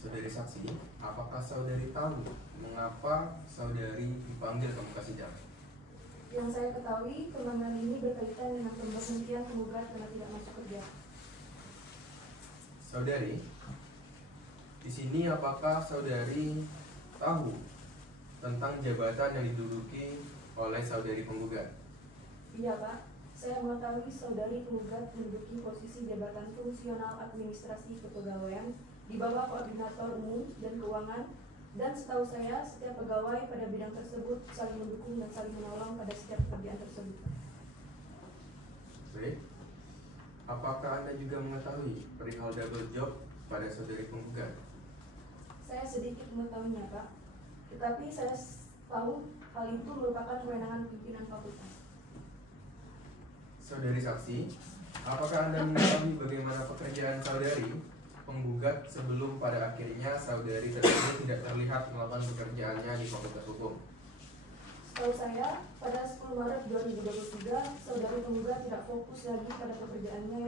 Saudari saksi, apakah saudari tahu mengapa saudari dipanggil ke muka sidang? Yang saya ketahui, pemanggilan ini berkaitan dengan pemberhentian penggugat karena tidak masuk kerja. Saudari, di sini apakah saudari tahu tentang jabatan yang diduduki oleh saudari penggugat? Iya, Pak. Saya mengetahui saudari penggugat menduduki posisi jabatan fungsional administrasi kepegawaian di bawah koordinator umum dan keuangan, dan setahu saya setiap pegawai pada bidang tersebut saling mendukung dan saling menolong pada setiap pekerjaan tersebut. Baik. Apakah Anda juga mengetahui perihal double job pada saudari penggugat? Saya sedikit mengetahuinya, Pak. Tetapi saya tahu hal itu merupakan kewenangan pimpinan fakultas. Saudari saksi, apakah Anda mengetahui bagaimana pekerjaan saudari penggugat sebelum pada akhirnya saudari tersebut tidak terlihat melakukan pekerjaannya di Fakultas Hukum? Setahu saya, pada 10 Maret 2023, saudari penggugat tidak fokus lagi pada pekerjaannya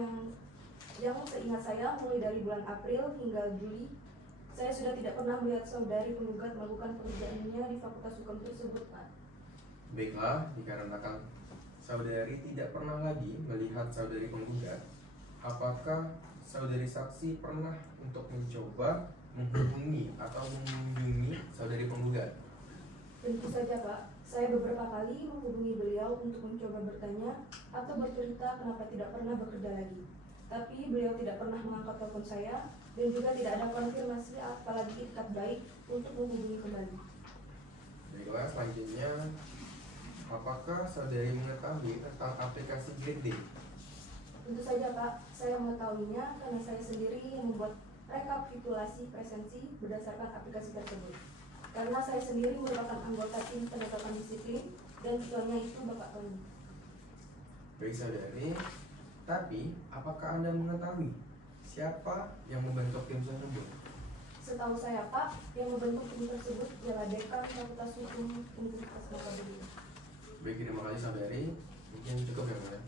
yang seingat saya mulai dari bulan April hingga Juli, saya sudah tidak pernah melihat saudari penggugat melakukan pekerjaannya di Fakultas Hukum tersebut, Pak. Baiklah, dikarenakan saudari tidak pernah lagi melihat saudari penggugat, apakah saudari saksi pernah untuk mencoba menghubungi atau mengunjungi saudari penggugat? Tentu saja, Pak. Saya beberapa kali menghubungi beliau untuk mencoba bertanya atau bercerita kenapa tidak pernah bekerja lagi. Tapi beliau tidak pernah mengangkat telepon saya dan juga tidak ada konfirmasi apalagi ikat baik untuk menghubungi kembali. Baiklah, selanjutnya, apakah saudari mengetahui tentang aplikasi Grade Day? Tentu saja, Pak. Saya mengetahuinya karena saya sendiri yang membuat rekapitulasi presensi berdasarkan aplikasi tersebut. Karena saya sendiri merupakan anggota tim penegakan disiplin dan ketuanya itu Bapak Tony. Baik saudari, tapi apakah Anda mengetahui siapa yang membentuk tim tersebut? Setahu saya, Pak, yang membentuk tim tersebut ialah Dekan Fakultas Hukum Universitas Makassar. Baik, terima kasih saudari. Mungkin cukup ya, Mbak.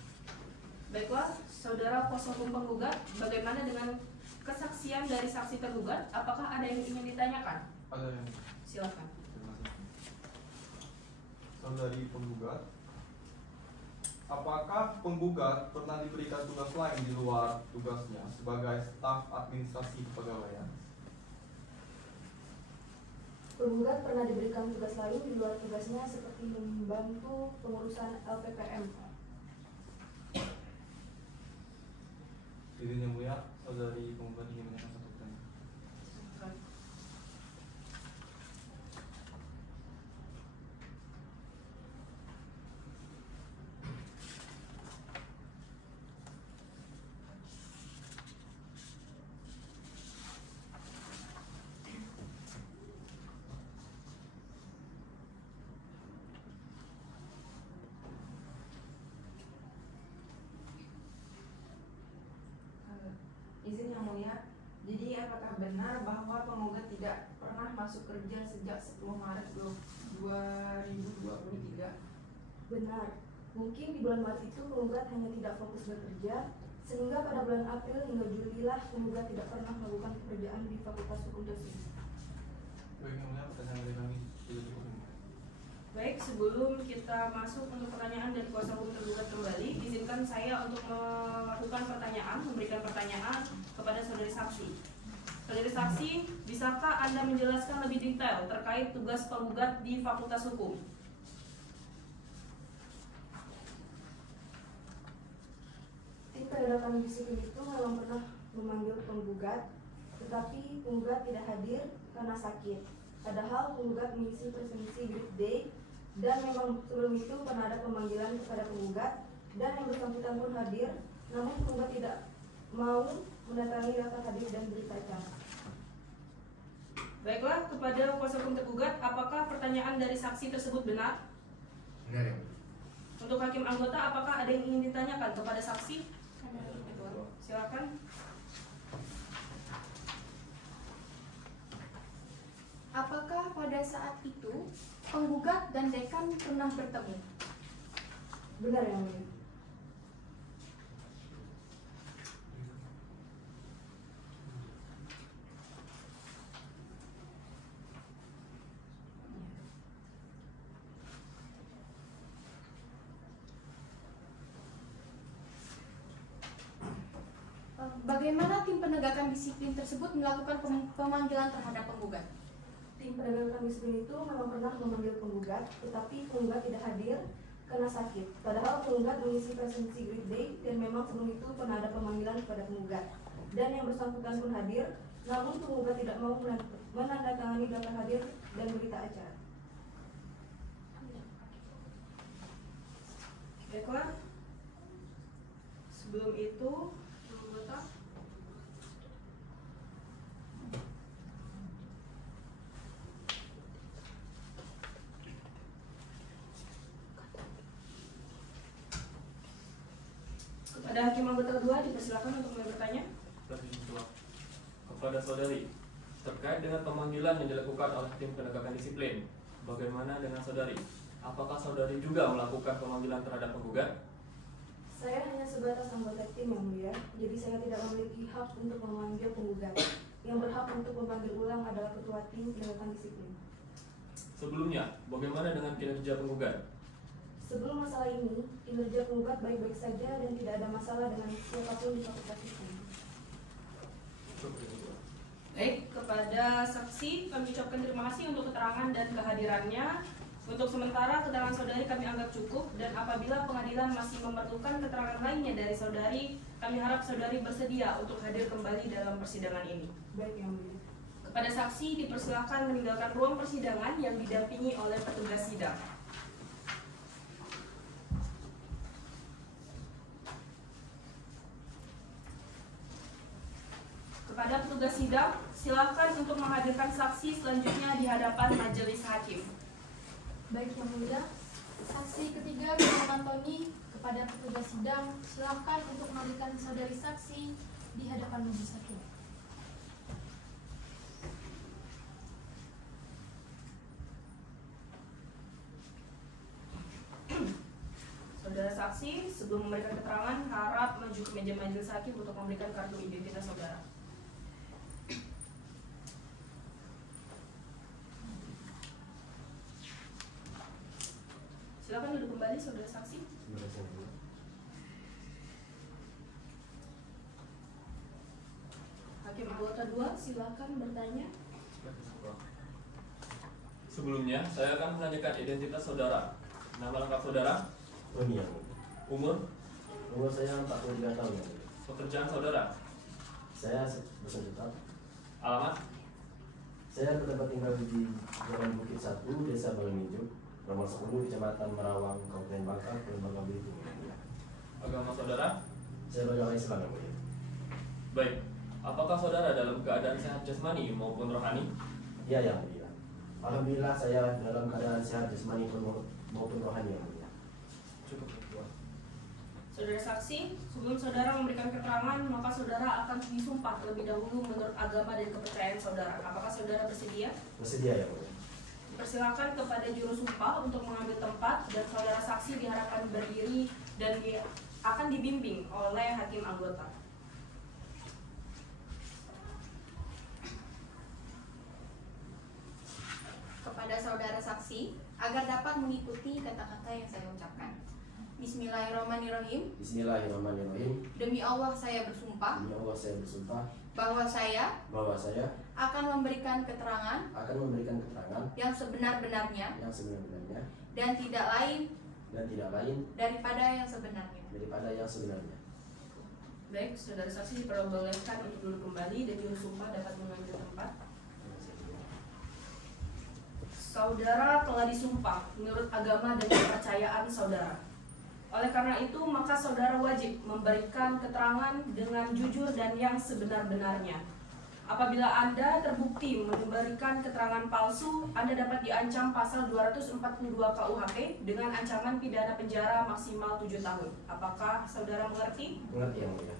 Baiklah, saudara kuasa hukum penggugat, bagaimana dengan kesaksian dari saksi tergugat? Apakah ada yang ingin ditanyakan? Ada yang. Silakan. Terima kasih. Saudari penggugat, apakah penggugat pernah diberikan tugas lain di luar tugasnya sebagai staf administrasi kepegawaian? Penggugat pernah diberikan tugas lain di luar tugasnya seperti membantu pengurusan LPPM. Izin yang mulia, saudari penggugat ingin menanyakan satu pertanyaan. Izin yang mulia, jadi apakah benar bahwa penggugat tidak pernah masuk kerja sejak 10 Maret 2023? Benar. Mungkin di bulan Maret itu penggugat hanya tidak fokus bekerja, sehingga pada bulan April hingga Juli lah penggugat tidak pernah melakukan pekerjaan di Fakultas Hukum tersebut. Baik yang mulia, pertanyaan dari kami sudah cukup. Baik, sebelum kita masuk untuk pertanyaan dari kuasa hukum tergugat kembali, izinkan saya untuk melakukan pertanyaan, memberikan pertanyaan kepada saudari saksi. Saudari saksi, bisakah Anda menjelaskan lebih detail terkait tugas penggugat di Fakultas Hukum? Tim penegakan disiplin itu memang pernah memanggil penggugat, tetapi penggugat tidak hadir karena sakit. Padahal penggugat mengisi presensi grade D dan memang sebelum itu pernah ada pemanggilan kepada penggugat dan yang bersangkutan pun hadir, namun penggugat tidak mau mendatangi daftar hadir dan berita acara. Baiklah, kepada kuasa hukum tergugat, apakah pertanyaan dari saksi tersebut benar? Benar ya. Untuk hakim anggota, apakah ada yang ingin ditanyakan kepada saksi? Silakan. Apakah pada saat itu penggugat dan dekan pernah bertemu? Benar yang mulia. Bagaimana tim penegakan disiplin tersebut melakukan pemanggilan terhadap penggugat? Tim penegakan disiplin itu memang pernah memanggil penggugat, tetapi penggugat tidak hadir karena sakit. Padahal penggugat mengisi presensi grade D dan memang sebelum itu pernah ada pemanggilan kepada penggugat. Dan yang bersangkutan pun hadir, namun penggugat tidak mau menandatangani daftar hadir dan berita acara. Baiklah. Sebelum itu, anggota. Kepada hakim anggota kedua dipersilakan untuk mulai bertanya. Kepada saudari, terkait dengan pemanggilan yang dilakukan oleh tim penegakan disiplin, bagaimana dengan saudari? Apakah saudari juga melakukan pemanggilan terhadap penggugat? Saya hanya sebatas anggota tim yang mulia, jadi saya tidak memiliki hak untuk memanggil penggugat. Yang berhak untuk memanggil ulang adalah ketua tim penegakan disiplin. Sebelumnya, bagaimana dengan kinerja penggugat? Sebelum masalah ini, kinerja penggugat baik-baik saja dan tidak ada masalah dengan siapapun di fakultas hukum. Baik, kepada saksi kami ucapkan terima kasih untuk keterangan dan kehadirannya. Untuk sementara keterangan saudari kami anggap cukup, dan apabila pengadilan masih memerlukan keterangan lainnya dari saudari, kami harap saudari bersedia untuk hadir kembali dalam persidangan ini. Baik yang mulia. Kepada saksi dipersilakan meninggalkan ruang persidangan yang didampingi oleh petugas sidang. Kepada petugas sidang, silakan untuk menghadirkan saksi selanjutnya di hadapan majelis hakim. Baik yang mulia, saksi ketiga Bapak Antoni kepada petugas sidang, silakan untuk menghadirkan saudari saksi di hadapan majelis hakim. Saudara saksi, sebelum memberikan keterangan, harap maju ke meja majelis hakim untuk memberikan kartu identitas saudara. Silakan duduk kembali, saudara saksi. Hakim anggota 2, silakan bertanya. Sebelumnya, saya akan menanyakan identitas saudara. Nama lengkap saudara? Tony yang Umur? umur saya 43 tahun yang mulia. Pekerjaan saudara? Saya dosen tetap. Alamat? Saya bertempat tinggal di Jalan Bukit 1, Desa Balongijo, nomor 10, Kecamatan Merawang, Kabupaten Bangka, Bangka Belitung. Agama saudara? Saya beragama Islam yang mulia. Baik. Apakah saudara dalam keadaan sehat jasmani maupun rohani? Iya yang mulia. Alhamdulillah saya dalam keadaan sehat jasmani maupun rohani yang mulia. Cukup. Saudara saksi, sebelum saudara memberikan keterangan, maka saudara akan disumpah terlebih dahulu menurut agama dan kepercayaan saudara. Apakah saudara bersedia? Bersedia yang mulia. Persilakan kepada juru sumpah untuk mengambil tempat, dan saudara saksi diharapkan berdiri dan akan dibimbing oleh hakim anggota. Kepada saudara saksi, agar dapat mengikuti kata-kata yang saya ucapkan. Bismillahirrahmanirrahim. Bismillahirrahmanirrahim. Demi Allah saya bersumpah bersumpah demi Allah saya bersumpah bahwa saya akan memberikan keterangan yang sebenar-benarnya dan tidak lain daripada yang sebenarnya. Baik, saudara saksi diperbolehkan untuk duduk kembali dan juru sumpah dapat mengambil tempat. Saudara telah disumpah menurut agama dan kepercayaan saudara. Oleh karena itu, maka saudara wajib memberikan keterangan dengan jujur dan yang sebenar-benarnya. Apabila Anda terbukti memberikan keterangan palsu, Anda dapat diancam pasal 242 KUHP dengan ancaman pidana penjara maksimal 7 tahun. Apakah saudara mengerti? Mengerti, Yang Mulia.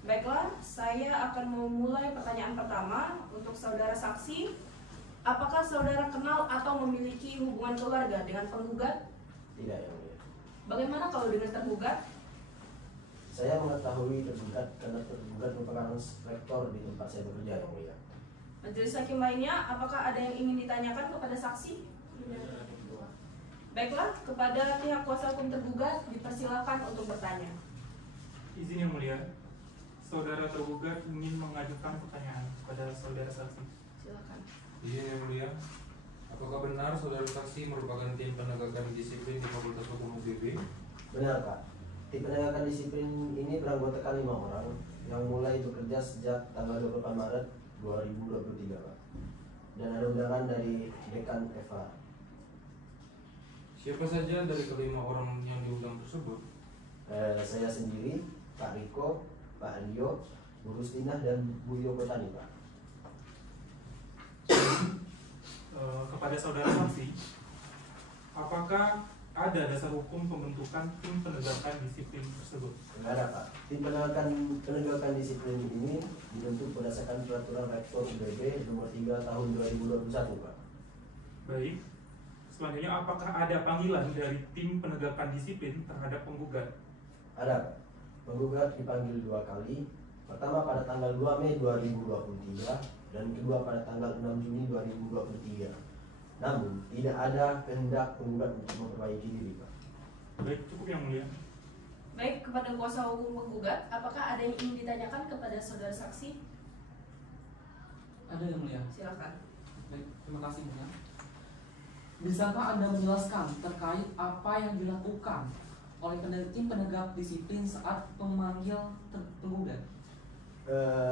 Baiklah, saya akan memulai pertanyaan pertama untuk saudara saksi. Apakah saudara kenal atau memiliki hubungan keluarga dengan penggugat? Tidak, Yang Mulia. Bagaimana kalau dengan tergugat? Saya mengetahui tergugat karena tergugat merupakan rektor di tempat saya bekerja, Yang Mulia. Majelis hakim lainnya, apakah ada yang ingin ditanyakan kepada saksi? Baiklah, kepada pihak kuasa hukum tergugat dipersilakan untuk bertanya. Izin Yang Mulia, saudara tergugat ingin mengajukan pertanyaan kepada saudara saksi. Silakan. Iya, Yang Mulia. Apakah benar saudara saksi merupakan tim penegakan disiplin di Fakultas Hukum UPB? Benar, Pak. Tim penegakan disiplin ini beranggotakan 5 orang yang mulai bekerja sejak tanggal 28 Maret 2023, Pak. Dan ada undangan dari Dekan Eva. Siapa saja dari kelima orang yang diundang tersebut? Saya sendiri, Pak Riko, Pak Rio, Bu Rustinah, dan Bu Yoko Tani, Pak. Kepada saudara saksi, apakah ada dasar hukum pembentukan tim penegakan disiplin tersebut? Tidak ada, Pak. Tim penegakan disiplin ini dibentuk berdasarkan peraturan Rektor UPB nomor 3 tahun 2021, Pak. Baik. Selanjutnya, apakah ada panggilan dari tim penegakan disiplin terhadap penggugat? Ada, Pak. Penggugat dipanggil 2 kali. Pertama pada tanggal 2 Mei 2023 dan kedua pada tanggal 6 Juni 2023. Namun, tidak ada kehendak penggugat untuk memperbaiki diri, Pak. Baik, cukup Yang Mulia. Baik, kepada kuasa hukum penggugat, apakah ada yang ingin ditanyakan kepada saudara saksi? Ada, Yang Mulia. Silakan. Baik, terima kasih, Mulia. Bisakah Anda menjelaskan terkait apa yang dilakukan oleh tim penegak disiplin saat memanggil penggugat?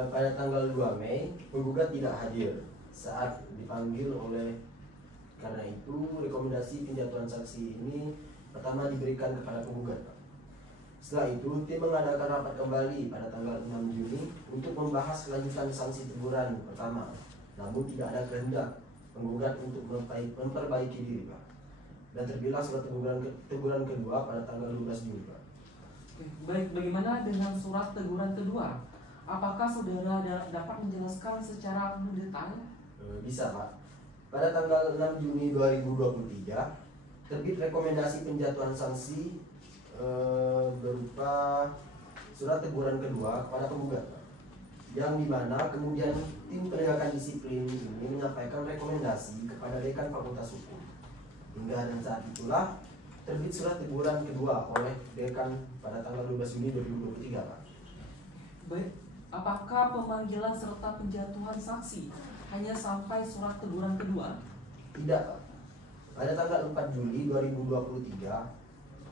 Pada tanggal 2 Mei, penggugat tidak hadir saat dipanggil karena itu rekomendasi penjatuhan sanksi ini pertama diberikan kepada penggugat, Pak. Setelah itu, tim mengadakan rapat kembali pada tanggal 6 Juni untuk membahas kelanjutan sanksi teguran pertama. Namun tidak ada kehendak penggugat untuk memperbaiki diri, Pak. Dan terbilang surat teguran kedua pada tanggal 12 Juni, Pak. Baik, bagaimana dengan surat teguran kedua? Apakah saudara dapat menjelaskan secara mendetail? Bisa, Pak. Pada tanggal 6 Juni 2023 terbit rekomendasi penjatuhan sanksi berupa surat teguran kedua kepada penggugat, Pak. Yang dimana kemudian tim penegakan disiplin ini menyampaikan rekomendasi kepada Dekan Fakultas Hukum. Hingga dan saat itulah terbit surat teguran kedua oleh Dekan pada tanggal 12 Juni 2023, Pak. Baik. Apakah pemanggilan serta penjatuhan saksi hanya sampai surat teguran kedua? Tidak, Pak. Pada tanggal 4 Juli 2023,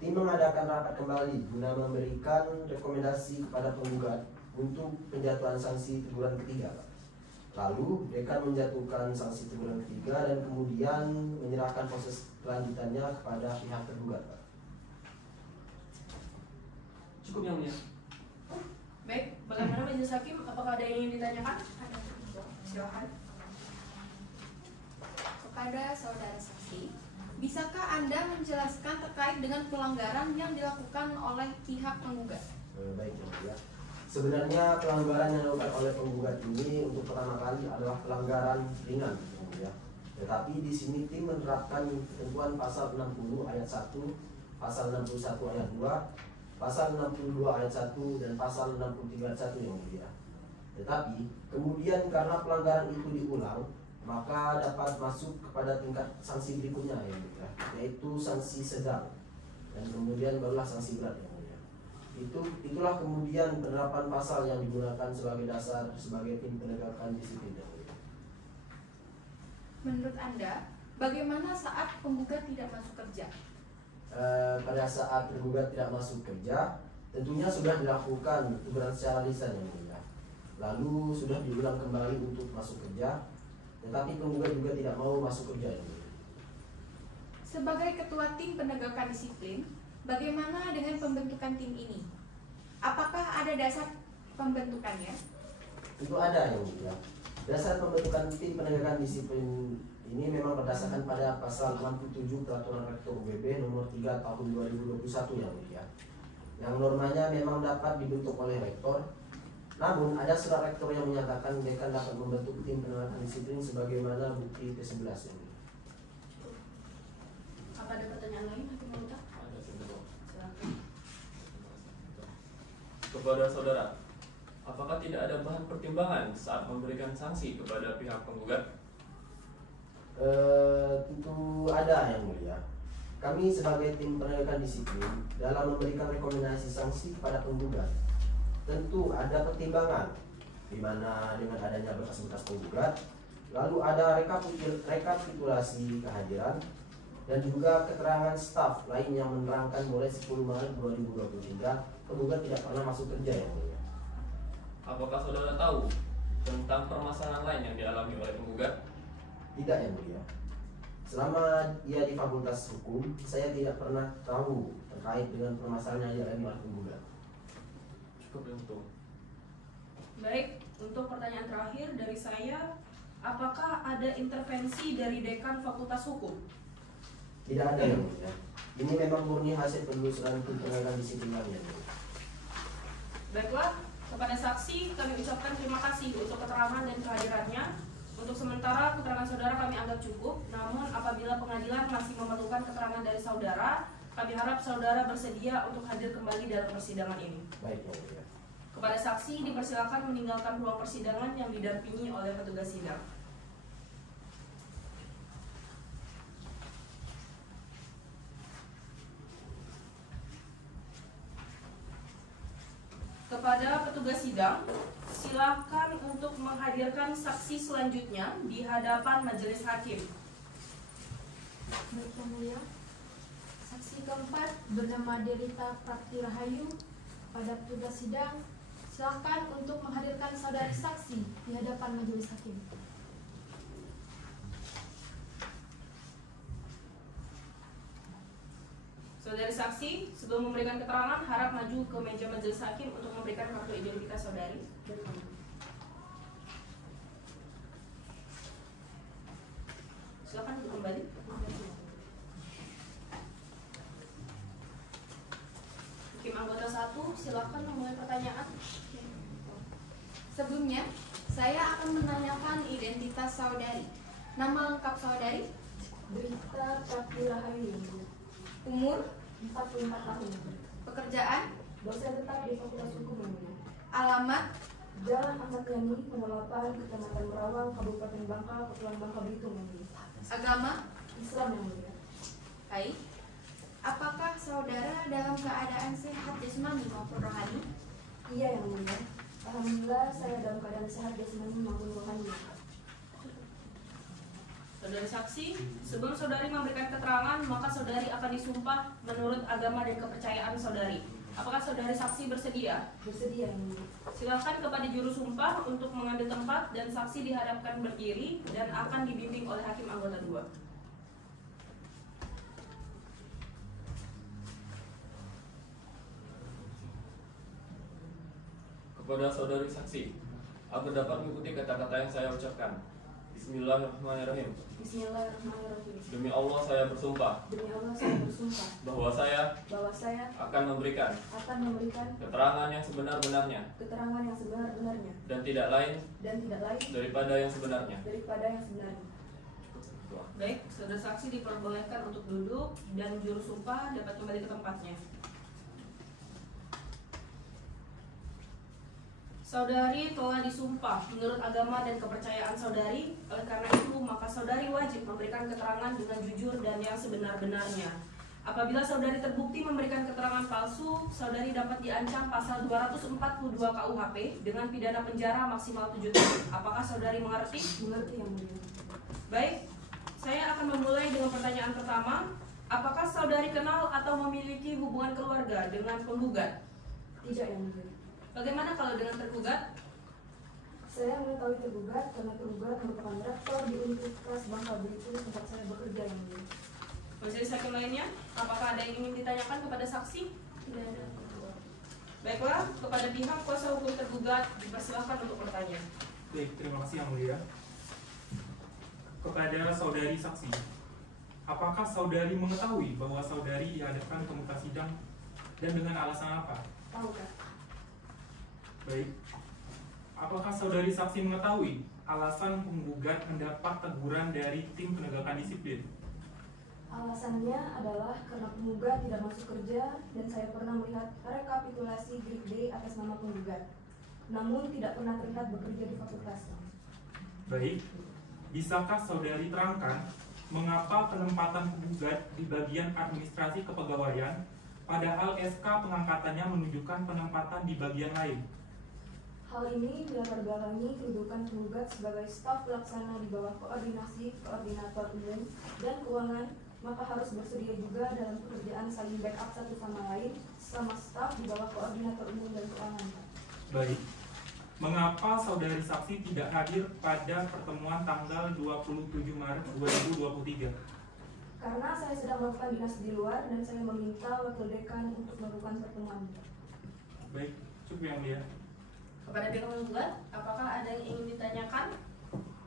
tim mengadakan rapat kembali guna memberikan rekomendasi kepada penggugat untuk penjatuhan sanksi teguran ketiga, Pak. Lalu, Dekan menjatuhkan sanksi teguran ketiga dan kemudian menyerahkan proses kelanjutannya kepada pihak tergugat, Pak. Cukup, Yang Mulia. Baik, bagaimana majelis hakim? Apakah ada yang ingin ditanyakan? Ada. Silakan. Kepada saudara saksi, bisakah Anda menjelaskan terkait dengan pelanggaran yang dilakukan oleh pihak penggugat? Baik, Yang Mulia. Sebenarnya pelanggaran yang dilakukan oleh penggugat ini untuk pertama kali adalah pelanggaran ringan, Yang Mulia. Tetapi di sini tim menerapkan ketentuan pasal 60 ayat 1, pasal 61 ayat 2, pasal 62 ayat 1 dan pasal 63 ayat 1, Yang Mulia. Tetapi kemudian karena pelanggaran itu diulang, maka dapat masuk kepada tingkat sanksi berikutnya, Yang Mulia, yaitu sanksi sedang dan kemudian barulah sanksi berat, Yang Mulia. Itulah kemudian penerapan pasal yang digunakan sebagai dasar sebagai tim penegakan disiplin. Menurut Anda, bagaimana saat penggugat tidak masuk kerja? Pada saat tergugat tidak masuk kerja, tentunya sudah dilakukan teguran secara lisan yang mulia. Lalu sudah diulang kembali untuk masuk kerja, tetapi penggugat juga tidak mau masuk kerja yang mulia. Sebagai ketua tim penegakan disiplin, bagaimana dengan pembentukan tim ini? Apakah ada dasar pembentukannya? Itu ada yang mulia. Dasar pembentukan tim penegakan disiplin ini memang berdasarkan pada pasal 67 Peraturan Rektor UBB nomor 3 tahun 2021 yang mulia. Yang normanya memang dapat dibentuk oleh rektor. Namun ada surat rektor yang menyatakan dekan dapat membentuk tim penegakan disiplin sebagaimana bukti ke-11 yang mulia. Apa ada pertanyaan lain, Hakim Anggota? Silakan. Kepada saudara, apakah tidak ada bahan pertimbangan saat memberikan sanksi kepada pihak penggugat? Tentu ada yang mulia. Kami sebagai tim penegakan disiplin dalam memberikan rekomendasi sanksi kepada penggugat tentu ada pertimbangan, di mana dengan adanya berkas-berkas penggugat, lalu ada rekapitulasi kehadiran dan juga keterangan staf lain yang menerangkan mulai 10 Maret 2023 penggugat tidak pernah masuk kerja yang mulia. Apakah saudara tahu tentang permasalahan lain yang dialami oleh penggugat? Tidak yang mulia. Selama ia di Fakultas Hukum, saya tidak pernah tahu terkait dengan permasalahan yang dialami oleh penggugat. Cukup untuk. Baik, untuk pertanyaan terakhir dari saya, apakah ada intervensi dari dekan Fakultas Hukum? Tidak ada yang mulia. Ini memang murni hasil penelusuran tim penegakan disiplin kami. Baiklah, kepada saksi kami ucapkan terima kasih untuk keterangan dan kehadirannya. Untuk sementara keterangan saudara kami anggap cukup. Namun apabila pengadilan masih memerlukan keterangan dari saudara, kami harap saudara bersedia untuk hadir kembali dalam persidangan ini. Baik yang mulia. Kepada saksi dipersilakan meninggalkan ruang persidangan yang didampingi oleh petugas sidang. Kepada petugas sidang, silakan untuk menghadirkan saksi selanjutnya di hadapan majelis hakim. Baik yang mulia, saksi keempat bernama Derita Prakti Rahayu. Pada petugas sidang, silakan untuk menghadirkan saudari saksi di hadapan majelis hakim. Saudari saksi, sebelum memberikan keterangan, harap maju ke meja majelis hakim untuk memberikan kartu identitas saudari. Silakan duduk kembali. Hakim anggota 1, silakan memulai pertanyaan. Sebelumnya, saya akan menanyakan identitas saudari. Nama lengkap saudari? Derita Prakti Rahayu. Umur? 44 tahun. Pekerjaan? Dosen tetap di Fakultas Hukum yang mulia. Alamat? Jalan Ahmad Yani, nomor 8, Kecamatan Merawang, Kabupaten Bangka, Kepulauan Bangka Belitung yang mulia. Agama? Islam yang mulia. Baik. Apakah saudara dalam keadaan sehat jasmani maupun rohani? Iya yang mulia. Alhamdulillah saya dalam keadaan sehat jasmani maupun rohani. Saudari saksi, sebelum saudari memberikan keterangan, maka saudari akan disumpah menurut agama dan kepercayaan saudari. Apakah saudari saksi bersedia? Bersedia yang mulia. Silakan kepada juru sumpah untuk mengambil tempat dan saksi dihadapkan berdiri dan akan dibimbing oleh hakim anggota 2. Kepada saudari saksi, aku dapat mengikuti kata-kata yang saya ucapkan. Bismillahirrahmanirrahim. Bismillahirrahmanirrahim. Demi Allah saya bersumpah Demi Allah saya bersumpah bahwa saya akan memberikan keterangan yang sebenar-benarnya keterangan yang sebenar-benarnya dan tidak lain daripada yang sebenarnya. Baik, saudara saksi diperbolehkan untuk duduk dan juru sumpah dapat kembali ke tempatnya. Saudari telah disumpah menurut agama dan kepercayaan saudari. Oleh karena itu, maka saudari wajib memberikan keterangan dengan jujur dan yang sebenar-benarnya. Apabila saudari terbukti memberikan keterangan palsu, saudari dapat diancam pasal 242 KUHP dengan pidana penjara maksimal 7 tahun. Apakah saudari mengerti? Mengerti, Yang Mulia. Baik, saya akan memulai dengan pertanyaan pertama. Apakah saudari kenal atau memiliki hubungan keluarga dengan penggugat? Tidak, Yang Mulia. Bagaimana kalau dengan tergugat? Saya mengetahui tergugat karena tergugat merupakan rektor di Universitas Bangka Belitung tempat saya bekerja, Yang Mulia. Majelis hakim lainnya, apakah ada yang ingin ditanyakan kepada saksi? Tidak ada. Baiklah, kepada pihak kuasa hukum tergugat dipersilakan untuk bertanya. Baik, terima kasih Yang Mulia. Kepada saudari saksi, apakah saudari mengetahui bahwa saudari dihadapkan ke muka sidang dan dengan alasan apa? Tahu, Kak. Baik. Apakah saudari saksi mengetahui alasan penggugat mendapat teguran dari tim penegakan disiplin? Alasannya adalah karena penggugat tidak masuk kerja dan saya pernah melihat rekapitulasi grade D atas nama penggugat. Namun tidak pernah terlihat bekerja di fakultas. Baik. Bisakah saudari terangkan mengapa penempatan penggugat di bagian administrasi kepegawaian padahal SK pengangkatannya menunjukkan penempatan di bagian lain? Hal ini dilatar belakangi kedudukan penggugat sebagai staf pelaksana di bawah koordinasi koordinator umum dan keuangan, maka harus bersedia juga dalam pekerjaan saling backup satu sama lain sama staf di bawah koordinator umum dan keuangan. Baik. Mengapa saudari saksi tidak hadir pada pertemuan tanggal 27 Maret 2023? Karena saya sedang melakukan dinas di luar dan saya meminta wakil dekan untuk melakukan pertemuan. Baik, cukup Yang Mulia. Kepada pihak penggugat, apakah ada yang ingin ditanyakan?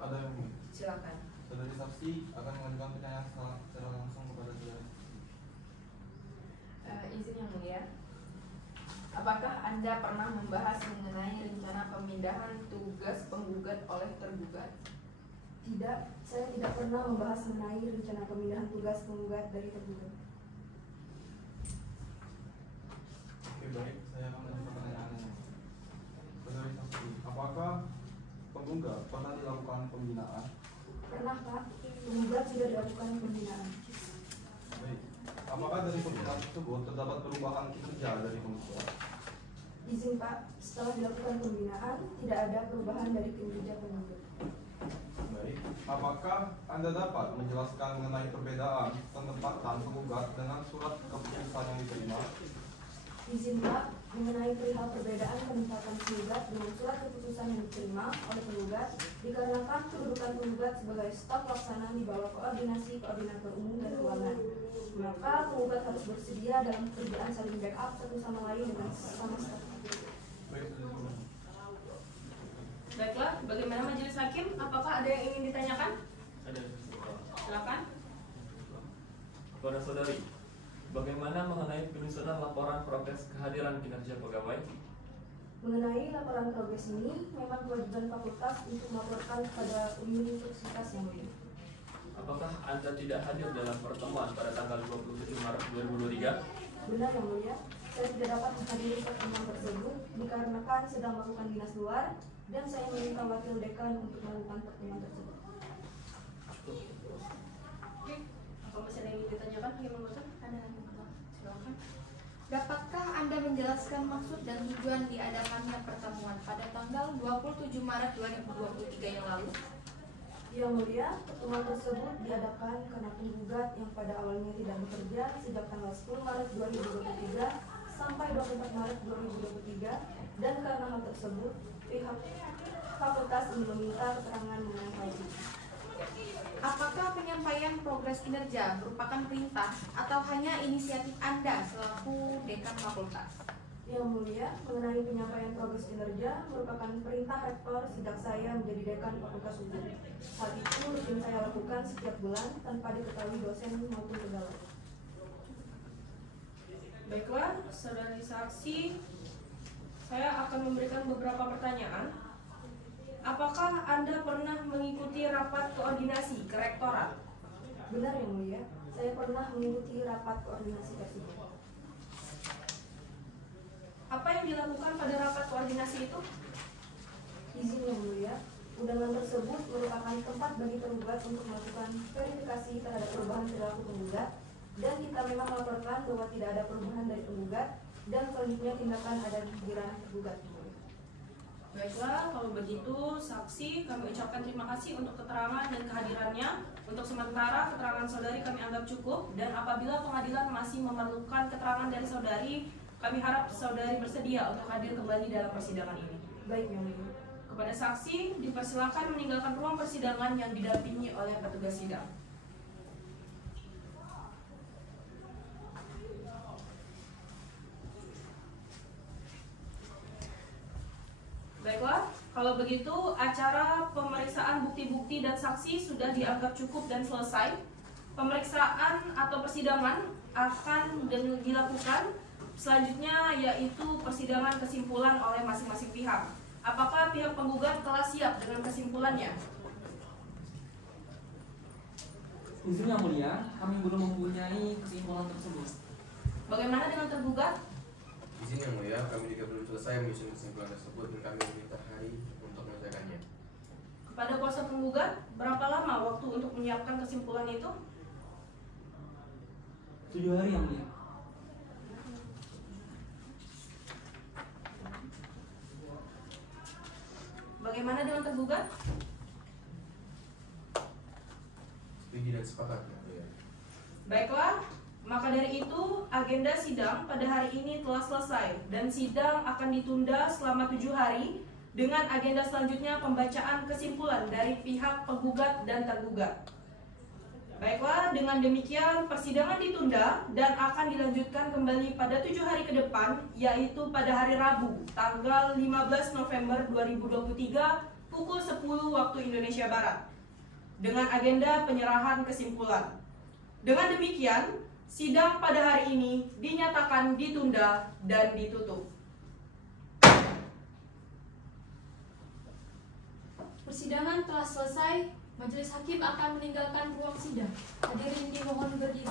Ada yang ingin. Silakan. Saudari saksi akan mengajukan pertanyaan secara langsung kepada saudari. Izin Yang Mulia. Apakah Anda pernah membahas mengenai rencana pemindahan tugas penggugat oleh tergugat? Tidak, saya tidak pernah membahas mengenai rencana pemindahan tugas penggugat dari tergugat. Oke, baik. Saya akan mengajukan pertanyaannya. Saudari saksi, apakah penggugat pernah dilakukan pembinaan? Pernah, Pak. Penggugat sudah dilakukan pembinaan. Baik. Apakah dari pembinaan tersebut terdapat perubahan kinerja dari penggugat? Izin, Pak. Setelah dilakukan pembinaan, tidak ada perubahan dari kinerja penggugat. Baik. Apakah Anda dapat menjelaskan mengenai perbedaan penempatan penggugat dengan surat keputusan yang diterima? Izin, Pak. Mengenai perihal perbedaan penempatan penggugat dengan surat keputusan yang diterima oleh penggugat dikarenakan kedudukan penggugat sebagai staf pelaksana di bawah koordinasi koordinator umum dan keuangan. Maka penggugat harus bersedia dalam pekerjaan saling backup satu sama lain dengan sama staf. Baiklah, bagaimana majelis hakim? Apakah ada yang ingin ditanyakan? Ada. Silakan. Kepada saudari, bagaimana mengenai penyusunan laporan progres kehadiran kinerja pegawai? Mengenai laporan progres ini, memang kewajiban fakultas untuk melaporkan kepada universitas yang lain. Apakah Anda tidak hadir dalam pertemuan pada tanggal 27 Maret 2023? Benar, Yang Mulia. Saya tidak dapat menghadiri pertemuan tersebut dikarenakan sedang melakukan dinas luar dan saya meminta wakil dekan untuk melakukan pertemuan tersebut. Oke, apa masih ada yang ingin ditanyakan? Hakim anggota? Ada yang Silakan. Dapatkah Anda menjelaskan maksud dan tujuan diadakannya pertemuan pada tanggal 27 Maret 2023 yang lalu? Yang Mulia, pertemuan tersebut diadakan karena penggugat yang pada awalnya tidak bekerja sejak tanggal 10 Maret 2023 sampai 24 Maret 2023 dan karena hal tersebut pihak fakultas ingin meminta keterangan mengenai hal itu. Apakah penyampaian progres kinerja merupakan perintah atau hanya inisiatif Anda selaku dekan fakultas? Yang Mulia, mengenai penyampaian progres kinerja merupakan perintah rektor sejak saya menjadi dekan fakultas hukum. Hal itu rutin saya lakukan setiap bulan tanpa diketahui dosen maupun pegawai. Baiklah, saudari saksi, saya akan memberikan beberapa pertanyaan. Apakah Anda pernah mengikuti rapat koordinasi ke rektorat? Benar, Yang Mulia, saya pernah mengikuti rapat koordinasi tersebut. Apa yang dilakukan pada rapat koordinasi itu? Izin, Yang Mulia, undangan tersebut merupakan tempat bagi penggugat untuk melakukan verifikasi terhadap perubahan perilaku penggugat dan kita memang melaporkan bahwa tidak ada perubahan dari penggugat dan selanjutnya tindakan ada di ranah tergugat. Baiklah, kalau begitu saksi kami ucapkan terima kasih untuk keterangan dan kehadirannya. Untuk sementara keterangan saudari kami anggap cukup, dan apabila pengadilan masih memerlukan keterangan dari saudari, kami harap saudari bersedia untuk hadir kembali dalam persidangan ini. Baik, Yang Mulia. Kepada saksi dipersilakan meninggalkan ruang persidangan yang didampingi oleh petugas sidang. Baiklah, kalau begitu acara pemeriksaan bukti-bukti dan saksi sudah dianggap cukup dan selesai. Pemeriksaan atau persidangan akan dilakukan selanjutnya, yaitu persidangan kesimpulan oleh masing-masing pihak. Apakah pihak penggugat telah siap dengan kesimpulannya? Izin Yang Mulia, kami belum mempunyai kesimpulan tersebut. Bagaimana dengan tergugat? Izin Yang Mulia, kami juga belum selesai menyusun kesimpulan tersebut dan kami meminta hari untuk mengerjakannya. Kepada kuasa penggugat, berapa lama waktu untuk menyiapkan kesimpulan itu? 7 hari Yang Mulia. Bagaimana dengan tergugat? Setuju dan sepakat, Yang Mulia. Baiklah, maka dari itu agenda sidang pada hari ini telah selesai dan sidang akan ditunda selama 7 hari dengan agenda selanjutnya pembacaan kesimpulan dari pihak penggugat dan tergugat. Baiklah, dengan demikian persidangan ditunda dan akan dilanjutkan kembali pada 7 hari ke depan, yaitu pada hari Rabu, tanggal 15 November 2023, pukul 10 waktu Indonesia Barat, dengan agenda penyerahan kesimpulan. Dengan demikian, sidang pada hari ini dinyatakan ditunda dan ditutup. Persidangan telah selesai. Majelis hakim akan meninggalkan ruang sidang. Hadirin dimohon berdiri.